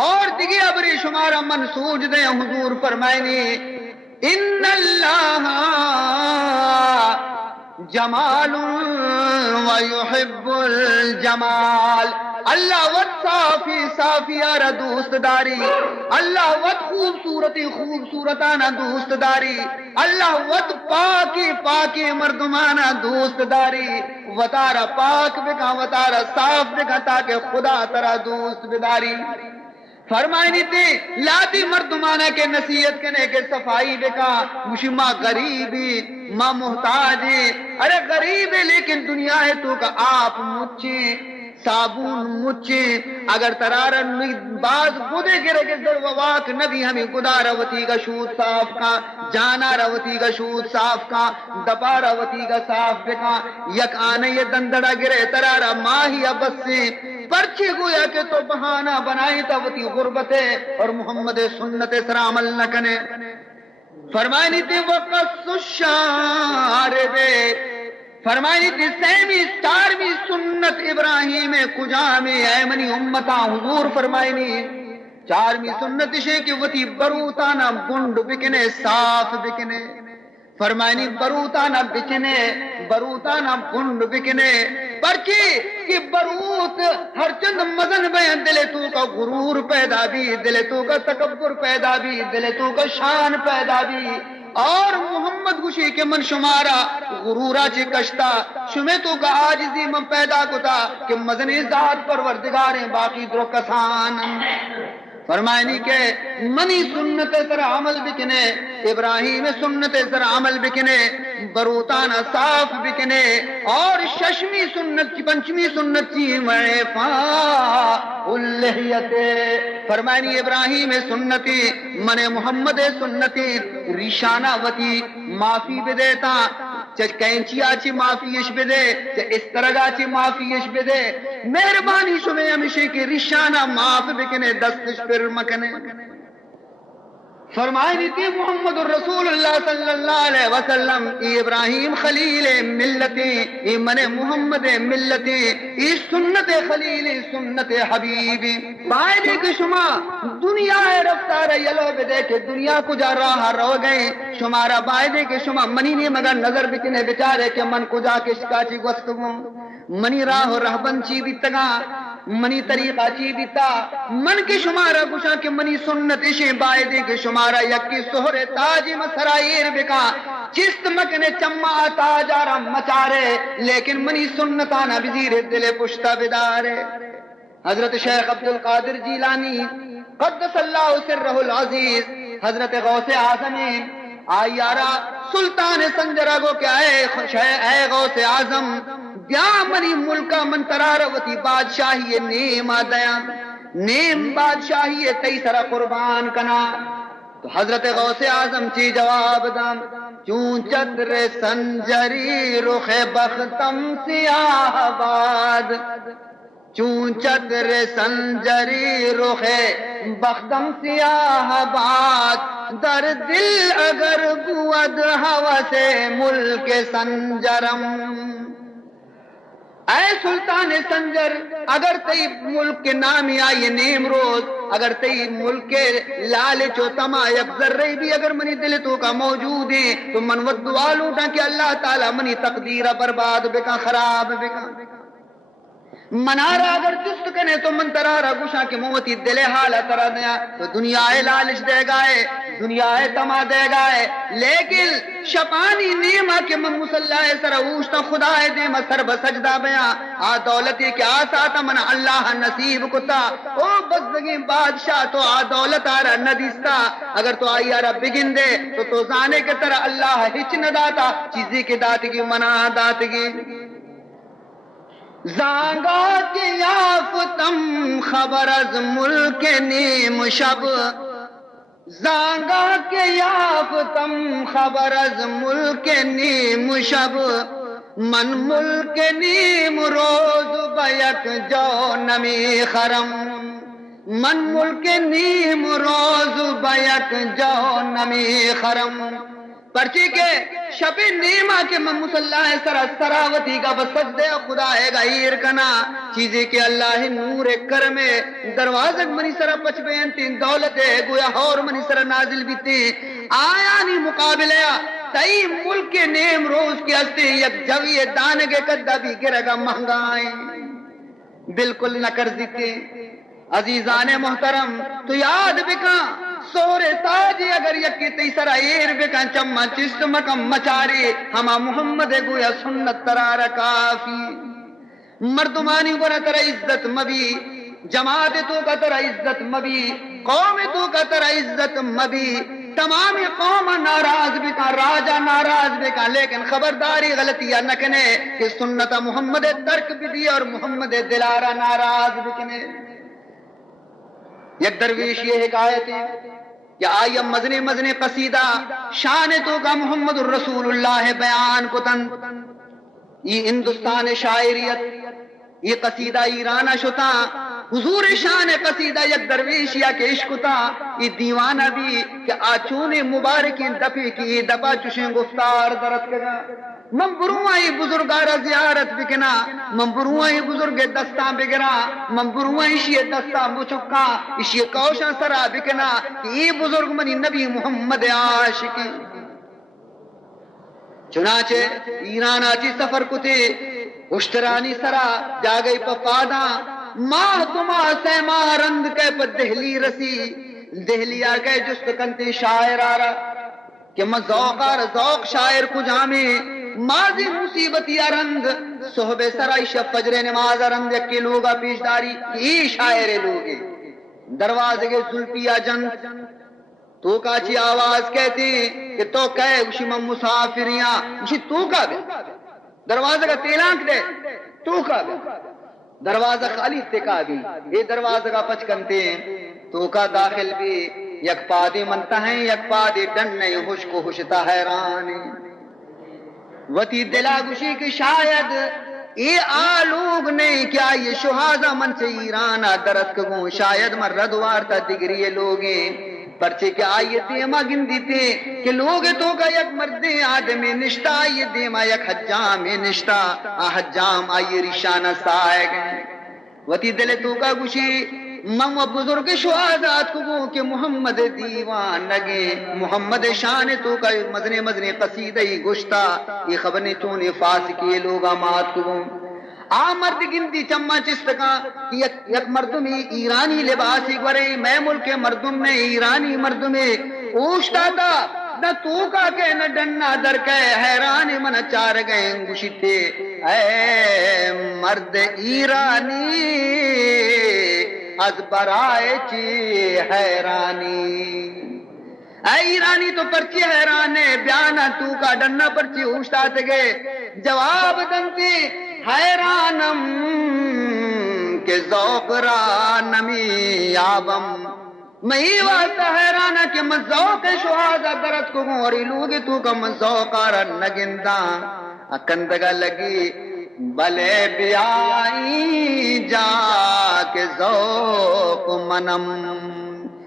اور دیگی ابری شمارا منسوج دے حضور فرمائنی ان اللہ جمال ویحب الجمال اللہ وقت صافی صافیارہ دوست داری اللہ وقت خوبصورتی خوبصورتانہ دوست داری اللہ وقت پاکی پاکی مردمانہ دوست داری وطارہ پاک بکا وطارہ صاف بکا تاکہ خدا ترہ دوست بداری فرمائنی تھی لاتی مردمانہ کے نصیحت کنے کے صفائی بکا مجھے ماں غریبی ماں محتاجی ارے غریب ہے لیکن دنیا ہے تو کا آپ مجھے صابون مچے اگر ترارن باز گدے گرے کے در وواک نبی ہمیں گدا روتی کا شود صاف کا جانا روتی کا شود صاف کا دپا روتی کا صاف بکا یک آنے یہ دندڑا گرے ترارا ماہی ابس سے پرچی گویا کہ تو بہانہ بنائی تا وتی غربت اور محمد سنت سر عمل نہ کنے فرمائنی تھی وقت الشارب فرمائنی تھی سیمی ستارویں سنت ابراہیم کجا میں اے منی امتا حضور فرمائنی چارویں سنت شے کہ وتی بروتانا گنڈ بکنے صاف بکنے فرمائنی بروتانا بکنے بروتانا گنڈ بکنے پرچی کہ بروت ہر چند مزن بیان دلے تو کا غرور پیدا بھی دلے تو کا تکبر پیدا بھی دلے تو کا شان پیدا بھی اور محمد گوشی کے من شمارا غرورا چی کشتا شمی تو کا آجزی من پیدا کتا کہ مزن ذات پروردگاریں باقی درو کسان فرمائنی کہ منی سنت سر عمل بکنے ابراہیم سنت سر عمل بکنے بروتانا صاف بکنے اور ششمی سنت کی پنچمی سنت کی معفا اللہیت فرمائنی ابراہیم سنتی من محمد سنتی ریشانہ وتی معافی بدیتا کینچی آچی معافیش بدے اس طرح آچی معافیش بدے مہربانی شمی ہمیشہ کی رشانہ معاف بکنے دستش پر مکنے فرمائنی تھی محمد الرسول اللہ صلی اللہ علیہ وسلم ابراہیم خلیل ملتی ای من محمد ملتی ای سنت خلیل سنت حبیبی بائدے کہ شما دنیا رفتار یلو بدے کہ دنیا کو جا راہ رو گئے شمارا بائدے کہ شما منی نہیں مگر نظر بکنے بچارے کہ من کو جا کے شکاچی گوستگوں منی راہ رہبن چی بیتگا منی طریقہ چی بیتا من کے شمارا گوشا کہ منی سنت شے بائدے کہ شمارا یکی سہر تاج مسرائیر بکا چست مکنے چمع تاج آرام مچارے لیکن منی سنتانا بزیر دل پشتا بدارے حضرت شیخ عبدالقادر جیلانی قدس اللہ سرہ العزیز حضرت غوث اعظم آیارا سلطان سنجرہ کو کیا اے غوث اعظم دیا منی ملکہ من تراروتی بادشاہی نیم آدیا نیم بادشاہی تیسرا قربان کنا تو حضرت غوث اعظم چی جواب دام چون چتر سنجری رخ بختم سیاہ باد چون چتر سنجری رخ بختم سیاہ باد در دل اگر بود حوث ملک سنجرم اے سلطان سلطان سنجر اگر تی ملک کے نامی آئی نیمروز اگر تی ملک کے لالچ و طمع یک ذرے بھی اگر منی دل تو کا موجود ہے تو من ود دعا لوٹا کہ اللہ تعالی منی تقدیر برباد بکا خراب بکا منارا اگر جست کنے تو من ترارا گوشا کہ موتی دل حالہ ترا دیا تو دنیا لالچ دے گائے دنیا تما دے گائے لیکن شپانی نیمہ کے من مسلح سر اوشتا خدا دے سر بسجدہ بیا آ دولتی کے آساتا من اللہ نصیب کتا او بزدگی بادشاہ تو آ دولت آرہ ندیستا اگر تو آئی آرہ بگن دے تو زانے کے طرح اللہ ہچ نداتا چیزی کی داتگی منا داتگی زانگا کے یافتم خبر از ملک نیم شب زانگا کے یافتم خبر از ملک نیم شب من ملک نیم روز بیک جو نمی خرم من ملک نیم روز بیک جو نمی خرم پرچی کے شب نیمہ کے من مسلح سراوتی کا بسجدے خدا ہے غیر کنا چیزیں کہ اللہ نور کرم دروازہ منی سر پچ بینتی دولت ہے گویا اور منی سر نازل بیتی آیا نہیں مقابلہ تئی ملک کے نیم روز کی ہستی یک جوی دانگے کدہ بھی گرگا مہنگائیں بالکل نہ کر دیتے عزیزان محترم تو یاد بکا سورے تاجی اگر یکی تیسرا ایر بکا چمہ چست مکم مچاری ہما محمد گویا سنت ترار کافی مردمانی برا ترہ عزت مبی جماعت تو کا ترہ عزت مبی قوم تو کا ترہ عزت مبی تمام قوم ناراض بکا راجہ ناراض بکا لیکن خبرداری غلطیاں نکنے کہ سنت محمد ترک بھی دی اور محمد دلارہ ناراض بکنے یک درویش یہ حکایت ہے کہ آئیم مزنے قصیدہ شان تو کا محمد الرسول اللہ بیان کتن یہ ہندوستان شاعریت یہ قصیدہ ایرانہ شتا حضور شان قصیدہ یک درویش یا کہ عشق تا یہ دیوانہ بھی کہ آچون مبارکی دفی کی دفا چشیں گفتار درد کگا من بروائیں بزرگارہ زیارت بکنا من بروائیں بزرگ دستان بگنا من بروائیں شیئے دستان بچکا اشیئے کوشاں سرا بکنا کہ یہ بزرگ منی نبی محمد عاشقی چنانچہ ایران آچی سفر کتے اشترانی سرا جاگئی پفادا ماہ تمہا سیما رند کے پا دہلی رسی دہلی آگئے جست کنتے شاعر آرہ کہ میں ذوق شاعر کو جامے ماضی مصیبتی رند صحبہ سرائی شب فجر نماز رند یکی لوگا پیشداری یہ شاعر لوگے دروازے کے زلفیہ جن تو کاچی آواز کہتی کہ تو کہے اسی من مسافریاں اسی تو کا بے دروازہ کا تیلانک دے تو کا بے دروازہ خالی تکا بھی یہ دروازہ کا پچ کنتے ہیں تو کا داخل بھی یک پادی منتا ہے یک پادی ڈن نہیں خوش کو خوشتا حیران وتی دلا گشی کی شاید یہ آلوگ نہیں کیا یہ شہازہ من سے ایران درد کگوں شاید من ردوار تا دگری لوگیں پرچے کے آئیے دیما گن دیتے کہ لوگ تو کا یک مرد آدمی نشتا آئیے دیما یک حجام نشتا حجام آئیے ریشانہ سائے گئے وتی دل تو کا گشی من و بزرگ شہادات کو کہ محمد دیوان لگے محمد شان تو کا مزنے قصیدہ ہی گشتا یہ خبر نے تو نے فاس کیے لوگا مات کو مرد گنتی چمہ چستکا یک مردم ایرانی لباسی گورے میں ملک مردم نے ایرانی مردم اوشتا تھا نہ تو کا کہ نہ ڈننا در کے حیران من چار گئے گشتے اے مرد ایرانی از برائے چی حیرانی اے ایرانی تو پرچی حیرانے بیانا تو کا ڈننا پرچی اوشتا تھے جواب دنتی حیرانم کہ ذوق را نمی آبم میں واسطہ حیرانا کہ من ذوق شہازہ درد کو گوری لوگی تو کا من ذوق آرہ نگندہ اکندگا لگی بلے بیائی جا کے ذوق منم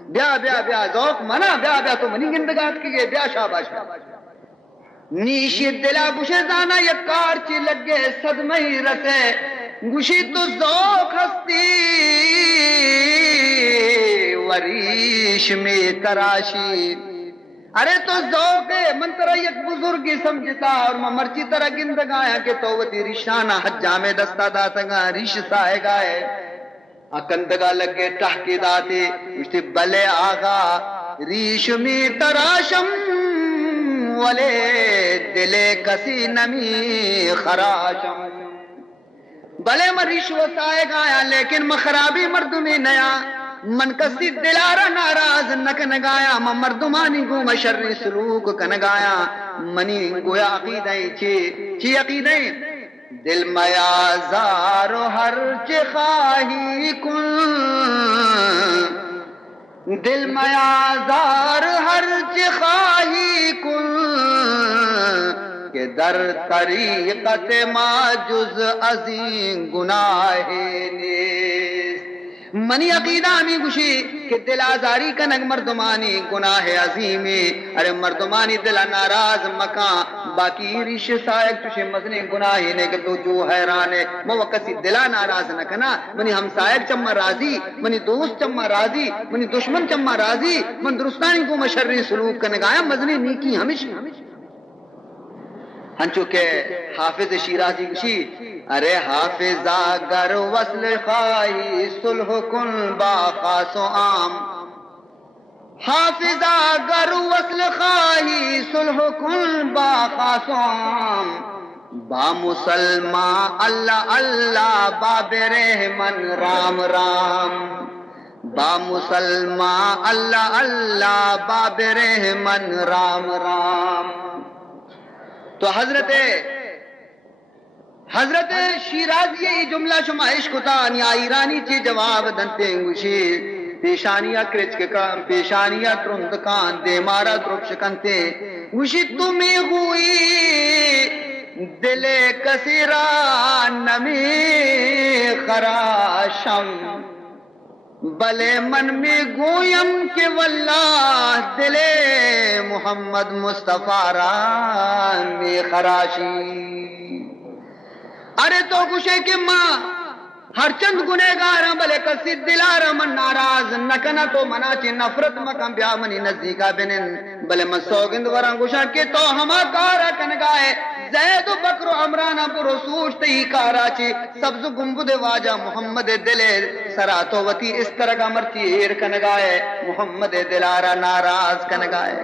بیا ذوق منا بیا تو منی گندگات کی گئے بیا شاباش نیشی دلا گوشے دانا یک کار چی لگے صدمہ ہی رسے گوشی تو ذوق ہستی وریش میں تراشی ارے تو ذوق ہے من ترہ یک بزرگی سمجھتا اور میں مرچی طرح گندگایا کہ تو وہ تیری شانہ حجامے دستا داتگا ریش سائے گائے اکندگا لگے ٹحکی داتے مجھتے بلے آغا ریش میں تراشم ولے دلے کسی نمی خراشم بلے میں رشوت آئے گایا لیکن میں خرابی مردمی نیا من کسی دلارا ناراض نکنگایا میں مردمانی گو میں شر سلوک کنگایا منی گویا عقیدیں چی عقیدیں دل میا زارو ہر چی خواہی کن دل میا زار ہر چی خواہی کن کہ در طریقت ما جز عظیم گناہ نیست منی عقیدہ میں گوشی کہ دل آزاری کنگ مردمانی گناہ عظیمی ارے مردمانی دل ناراض مکان باقی ریش سائق تشے مزنے گناہی نے کہ تو جو حیران ہے وہ کسی دلا ناراض نہ کنا منی ہم سائق چمہ راضی منی دوست چمہ راضی منی دشمن چمہ راضی من درستانی کو مشرری سلوک کنگایا مزنے نیکی ہمیشہ ہنچو کہ حافظ شیرازی کشی ارے حافظہ گر وصل خواہی صلح کن با خاص و عام حافظہ گر وصل خواہی صلح کن با خاص و عام با مسلمان اللہ اللہ باب رحمن رام رام با مسلمان اللہ اللہ باب رحمن رام رام تو حضرت شیرازی یہ جملہ شما عشق تانیا ایرانی چی جواب دنتے گوشی پیشانیہ کرچ کے کام پیشانیہ ترند کان دے مارا درکش کنتے گوشی تمہیں ہوئی دل کسیرا نمی خراشم بلے من میں گویم کہ واللہ دل محمد مصطفیٰ ران میں خراشی ارے تو گوشے کہ ماں ہر چند گنہگاراں بلے کسی دلارا من ناراض نکنا تو منا چی نفرت مکم بیا منی نزدیکا بنن بلے من سوگند وران گوشا کہ تو ہما کارا کنگائے زید و بکر و عمرانہ پر سوچتے ہی کارا چی سبز گنبد واجہ محمد دل سرا تو وتی اس طرح کا مرتی ایر کنگائے محمد دلارا ناراض کنگائے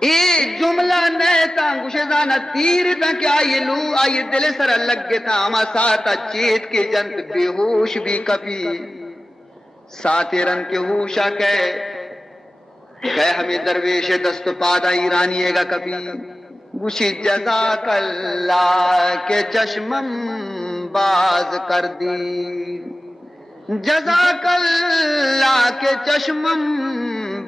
اے جملہ نیتا گوشدانا تیر تا کہ آئیے لو آئیے دل سر لگے تا اما ساتا چیت کے جنت بے ہوش بھی کبھی ساتے رن کے ہوشا کہ ہمیں درویش دست پادا ایرانی گا کبھی گوشی جزاک اللہ کے چشمم باز کر دی جزاک اللہ کے چشمم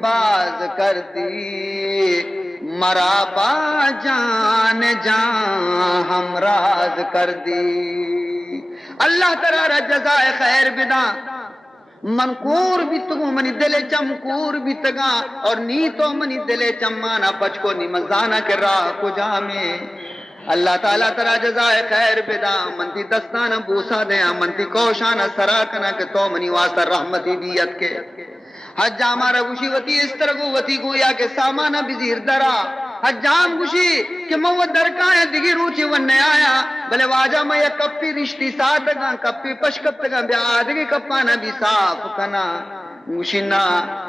باز کر دی مرابا جان جان ہم راز کر دی اللہ تعالی جزائے خیر بدا منکور بھی تگو منی دل چمکور بھی تگا اور نی تو منی دل چمانا پچ کو نی مزانا کے راہ کو جامے اللہ تعالیٰ ترا جزائے خیر بدا منتی دستانا بوسا دیا منتی کوشانا سراکنا کہ تو منی واسطہ رحمتی بیت کے حجام گوشی وتی اس طرح وتی گویا کہ سامانا بزیر درا حجام گوشی کہ مو درکایا دگی روچی وننے آیا بلے واجہ میں یہ کپی رشتی ساتگا کپی پشکتگا بیا آدگی کپانا بھی صاف کنا گوشی نا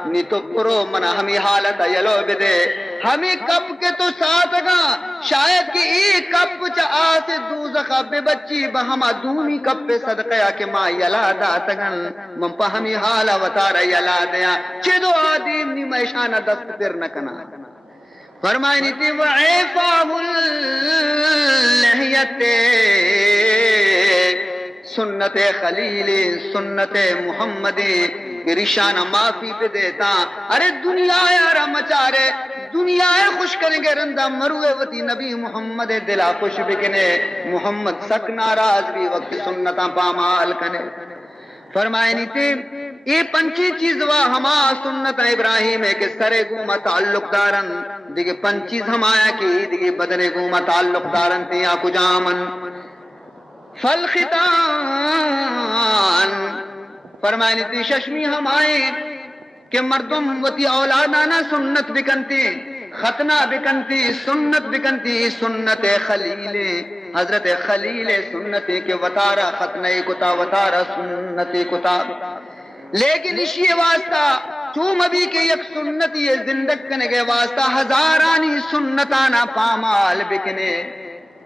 نی تو پرو منا ہمیں حالت یلو بدے ہمیں کپ کے تو ساتگا شاید کہ ایک کپ چا آسے دوزخا بے بچی بہما دونی کپ پہ صدقیا کہ ماں یلا داتگن من پا ہمیں حالا وطارا یلا دیا چھ دو آدیم نی میشانہ دست پر نکنا فرمائی نیتی وعیفاہ اللحیت سنت خلیل سنت محمد رشانہ معافی پہ دیتا ارے دنیا یارا مچارے دنیا خوش کریں گے رندہ مروے وتی نبی محمد دلا خوش بکنے محمد سک ناراض بھی وقت سنتاں پامال کنے فرمائے نیتے یہ پنچی چیز وا ہما سنت ابراہیم ہے کہ سرے گوما تعلق دارن دیکھے پنچیز ہمایا کی دیکھے بدنے گوما تعلق دارن تیا کجامن فالختان فرمائے نیتے ششمی ہمائے کہ مردم وتی اولادانا سنت بکنتے ختنہ بکنتی سنت بکنتی سنت خلیل حضرت خلیل سنت کے وطارہ ختنہ کتا وطارہ سنت کتا لیکن اسی واسطہ چوم ابھی کے یک سنت یہ زندگ کنے کے واسطہ ہزارانی سنتانا پامال بکنے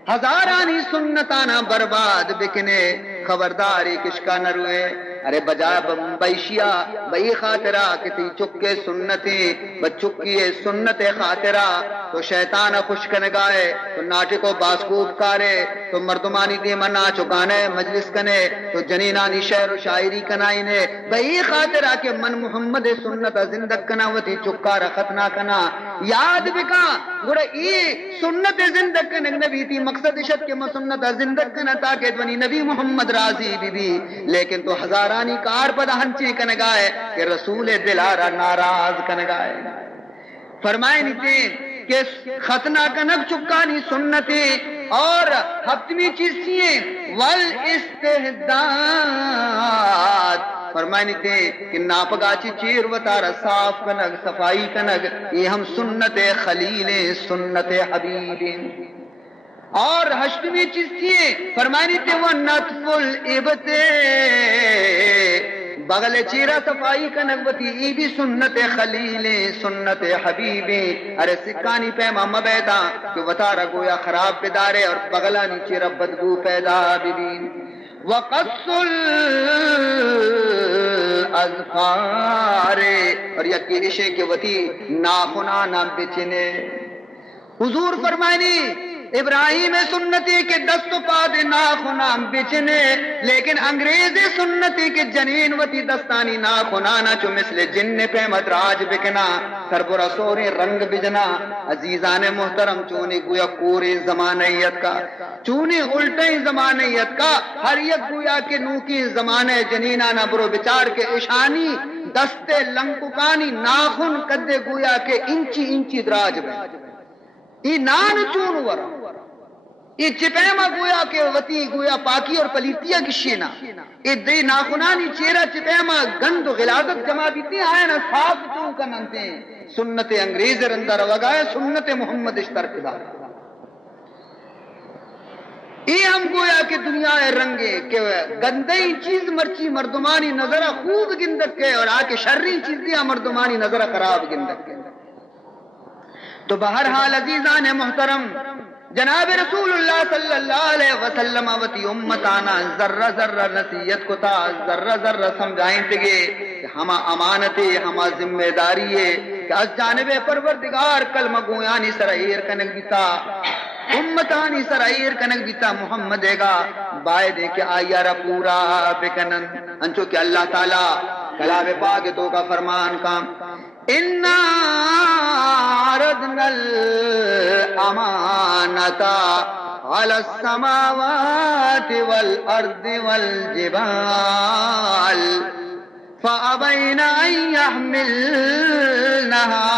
ہزارانی سنتانا برباد بکنے خبرداری کشکا نہ روئے ارے بجائے بیشیا بئی خاطرہ کتی چکے سنتی بچکی سنت خاطرہ تو شیطان خوش کنگائے تو ناٹکو باسکوب کارے تو مردمانی دیمنا چکانے مجلس کنے تو جنینانی شعر و شاعری کنائینے بئی خاطرہ کہ من محمد سنت زندگ کناوتی چکا رختنا کنا یاد بکا گوڑا ای سنت زندگ کنگ نبی تھی مقصد شد کہ سنت زندگ کنا تاکہ دونی نبی محمد راضی بی بی لیکن تو ہزارانی کار پدا ہنچے کنگائے کہ رسول دلارا ناراض کنگائے فرمائے نیتے کہ ختنہ کنگ چکانی سنتی اور ہفتمی چیز چیئے والاستحداد فرمائے نیتے کہ ناپگاچی چیر وطارہ صاف کنگ صفائی کنگ یہ ہم سنت خلیل سنت حبیب اور ہشتمی چیز تھی فرمانی تھی وہ نطف الابت بغل چیرہ صفائی کا نقبتی ای بھی سنت خلیل سنت حبیب ارے سکانی پیما مبیدا کہ وطارہ گویا خراب بدارے اور بغلانی چیرہ بدبو پیدا ببین وقص الاظفار اور یکی عشے کے وطی ناخنانا بچنے حضور فرمائنی ابراہیم سنتی کے دست پاد ناخنام بچنے لیکن انگریز سنتی کے جنین وتی دستانی ناخنانا چو مثل جن پہ مدراج بکنا سربرا سورے رنگ بجنا عزیزان محترم چونی گویا کوری زمانیت کا چونی الٹی زمانیت کا ہر یک گویا کے نوکی زمانے جنینانا برو بچار کے اشانی دستے لنککانی ناخن کدے گویا کے انچی انچی دراج میں یہ نان چون ورا یہ چپیما گویا کے وطی گویا پاکی اور پلیتیا گشینا یہ دی ناخنانی چیرہ چپیما گند و غلادت جمع بیتی آئے نا صاف چون کا ننتے سنت انگریز رندر وگائے سنت محمد اشترک دار یہ ہم گویا کہ دنیا رنگے کہ گندئی چیز مرچی مردمانی نظرہ خوب گندک کے اور آکے شرری چیز دیا مردمانی نظرہ خراب گندک کے تو بہرحال عزیزان محترم جناب رسول اللہ صلی اللہ علیہ وسلم وتی امتانا ذرہ ذرہ نصیحت کو تا ذرہ ذرہ سمجھائیں تگے کہ ہما امانتی ہما ذمہ داری ہے کہ از جانب پروردگار کلمہ گویانی سرائیر کنک بیتا امتانی سرائیر کنک بیتا محمد گا بائے دے کہ آئیارہ پورا بکنن انچو کہ اللہ تعالیٰ کلام پاک تو کا فرمان کام اِنَّا عَرَضْنَا الْأَمَانَةَ عَلَى السَّمَاوَاتِ وَالْأَرْضِ وَالْجِبَالِ فَأَبَيْنَ أَن يَحْمِلْنَهَا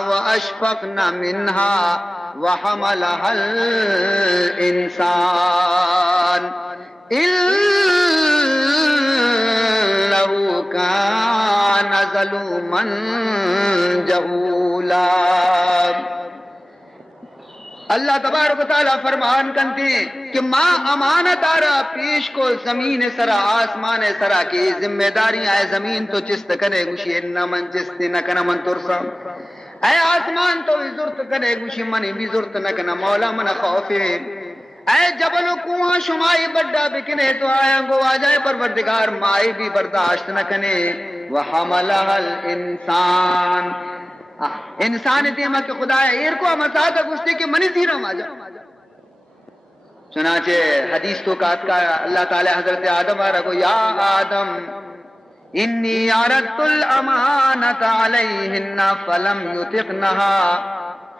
وَأَشْفَقْنَ مِنْهَا وَحَمَلَهَا الْإِنسَانُ إِنَّهُ كَانَ ظَلُومًا جَهُولًا اللہ تبارک و تعالیٰ فرمان کرتے ہیں کہ ماں امانت آرہ پیش کو زمین سرا آسمان سرا کی ذمہ داریاں اے زمین تو چست کرے گوشی انہ من چست نکن من ترسا اے آسمان تو ضرورت کرے گوشی منی بھی ضرورت نکن مولا من خوفے اے جبل و کنواں شمائی بڑا بکنے تو آیا گو آجائے پروردگار مائی بھی برداشت نکنے وحملہ الانسان انسان دیمہ کہ خدا ہے ایر کو مساعدہ گوشتے کہ منی زیرم آجا چنانچہ حدیث تو کہت کا اللہ تعالی حضرت آدم آرہ کو یا آدم انی عرضت الامانت علیہن فلم یتقنہا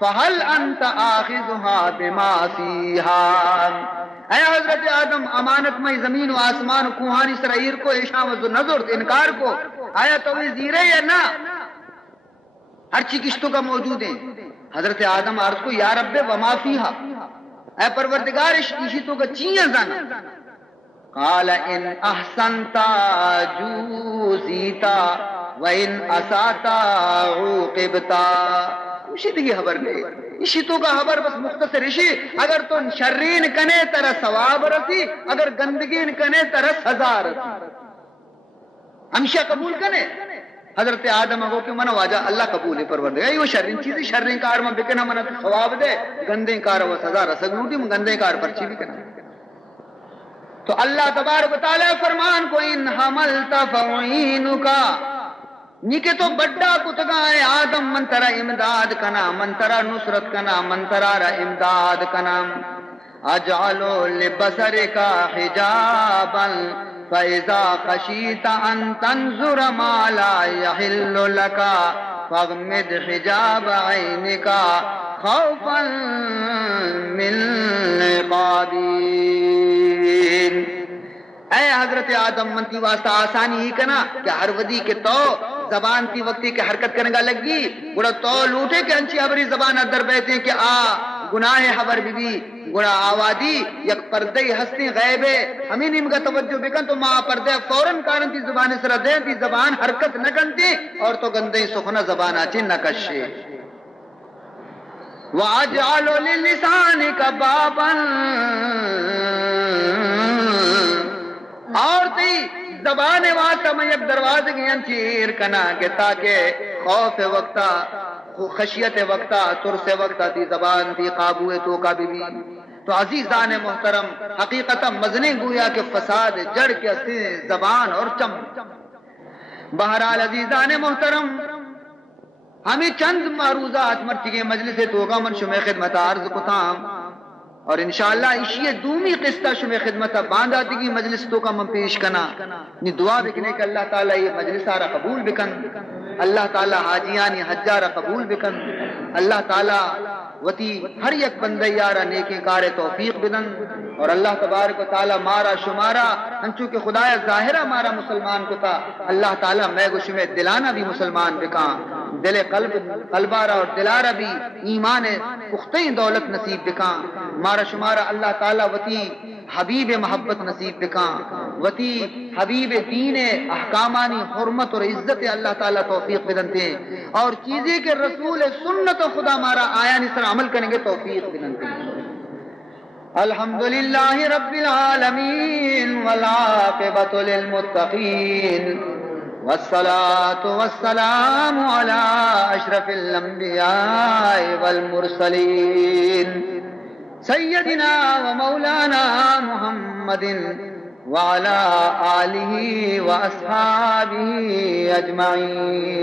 فہل انت آخذها بما فیہا اے حضرت آدم امانت میں زمین و آسمان و کوہانی سرائیر کو اشام و نظر انکار کو آیا تو زیرے یا نہ ہر چی کشتوں کا موجود ہے. حضرت آدم عرض کو یا رب وما فیہا اے پروردگار اشتیشتوں کا چیئے زانا. قال ان احسنتا جوزیتا وان اساتا عوقبتا. اسی دیگی خبر لے اسی تو کا خبر بس مختصر اسی اگر تو شرین کنے ترہ ثواب رسی اگر گندگین کنے ترہ سزا رسی ہمشہ قبول کنے. حضرت آدم کو کہ منہ واجہ اللہ قبول ہے پروردگار یہ شرین چیزیں شرین کار میں بکنا منہ ثواب دے گندے کار و سزا رسگنوٹی میں گندے کار پرچی بھی کنا. تو اللہ تبارک و تعالی فرمان کو ان حملت فعینکا نیکے تو بڑا کتگائے آدم منترہ امداد کنا منترہ نصرت کنا منترہ را امداد کنا. اجعلو لبصرکا حجابا فَإِذَا خَشِيتَ أَن تَنظُرَ مَا لَا يَحِلُّ لَكَ فَاغْمِضْ حِجَابَ عَيْنِكَ خَوْفًا مِّن عِقَابِي. اے حضرت آدم منتی واسطہ آسانی ہی کنا کہ ہر ودی کے تو زبان تی وقتی کے حرکت کرنے گا لگی گوڑا تو لوٹے کہ انچی حبری زبان اندر بیتے کہ گناہ حبر بھی گوڑا آوادی یک پردے ہستی غیبے ہمیں نیم کا توجہ بکن تو ماں پردے فوراں کارن تی زبان سر دے تی زبان حرکت نہ کنتی اور تو گندے سخنا زبان آچے نہ کشے. وَأَجْعَلُ لِلِّسَانِكَ بَابًا اور تی زبان واسطہ میں یک دروازے کی انچیر کنا کہ تاکہ خوف وقتا خشیت وقتا ترس وقتا تی زبان تی قابو تو کا بھی. تو عزیزان محترم حقیقتا مزنے گویا کہ فساد جڑ کے اسی زبان اور چم. بہرحال عزیزان محترم ہمیں چند معروضات مرچی کے مجلس توگا من شمع خدمت عرض کتام اور انشاءاللہ اسی دومی قسطہ شمع خدمت باندھا دیگی مجلس تو کا من پیش کنا نی دعا بکنے کہ اللہ تعالیٰ یہ مجلس آرہ قبول بکن اللہ تعالیٰ حاجیانی حجارہ قبول بکن اللہ تعالیٰ وتی ہر یک بندہ یارہ نیکی کار توفیق بدن اور اللہ تبارک و تعالیٰ مارا شمارا انچو کہ خدای ظاہرہ مارا مسلمان کو تا اللہ تعالیٰ میں گو شمع دلانہ بھی مسلمان بکان دل قلبارہ اور دلارہ بھی ایمان پختیں دولت نصیب بکان مارا شمارا اللہ تعالیٰ وتی حبیب محبت نصیب بکان وتی حبیب دین احکامانی حرمت اور عزت اللہ تعالیٰ توفیق بدنتے اور چیزیں کہ رسول سنت و خدا مارا آیا نسر عمل کریں گے توفیق بدنتے. الحمدللہ رب العالمین والعاقبۃ للمتقین والصلاة والسلام على اشرف الانبیاء والمرسلین سیدنا ومولانا محمد وعلى آلہ واصحابہ اجمعین.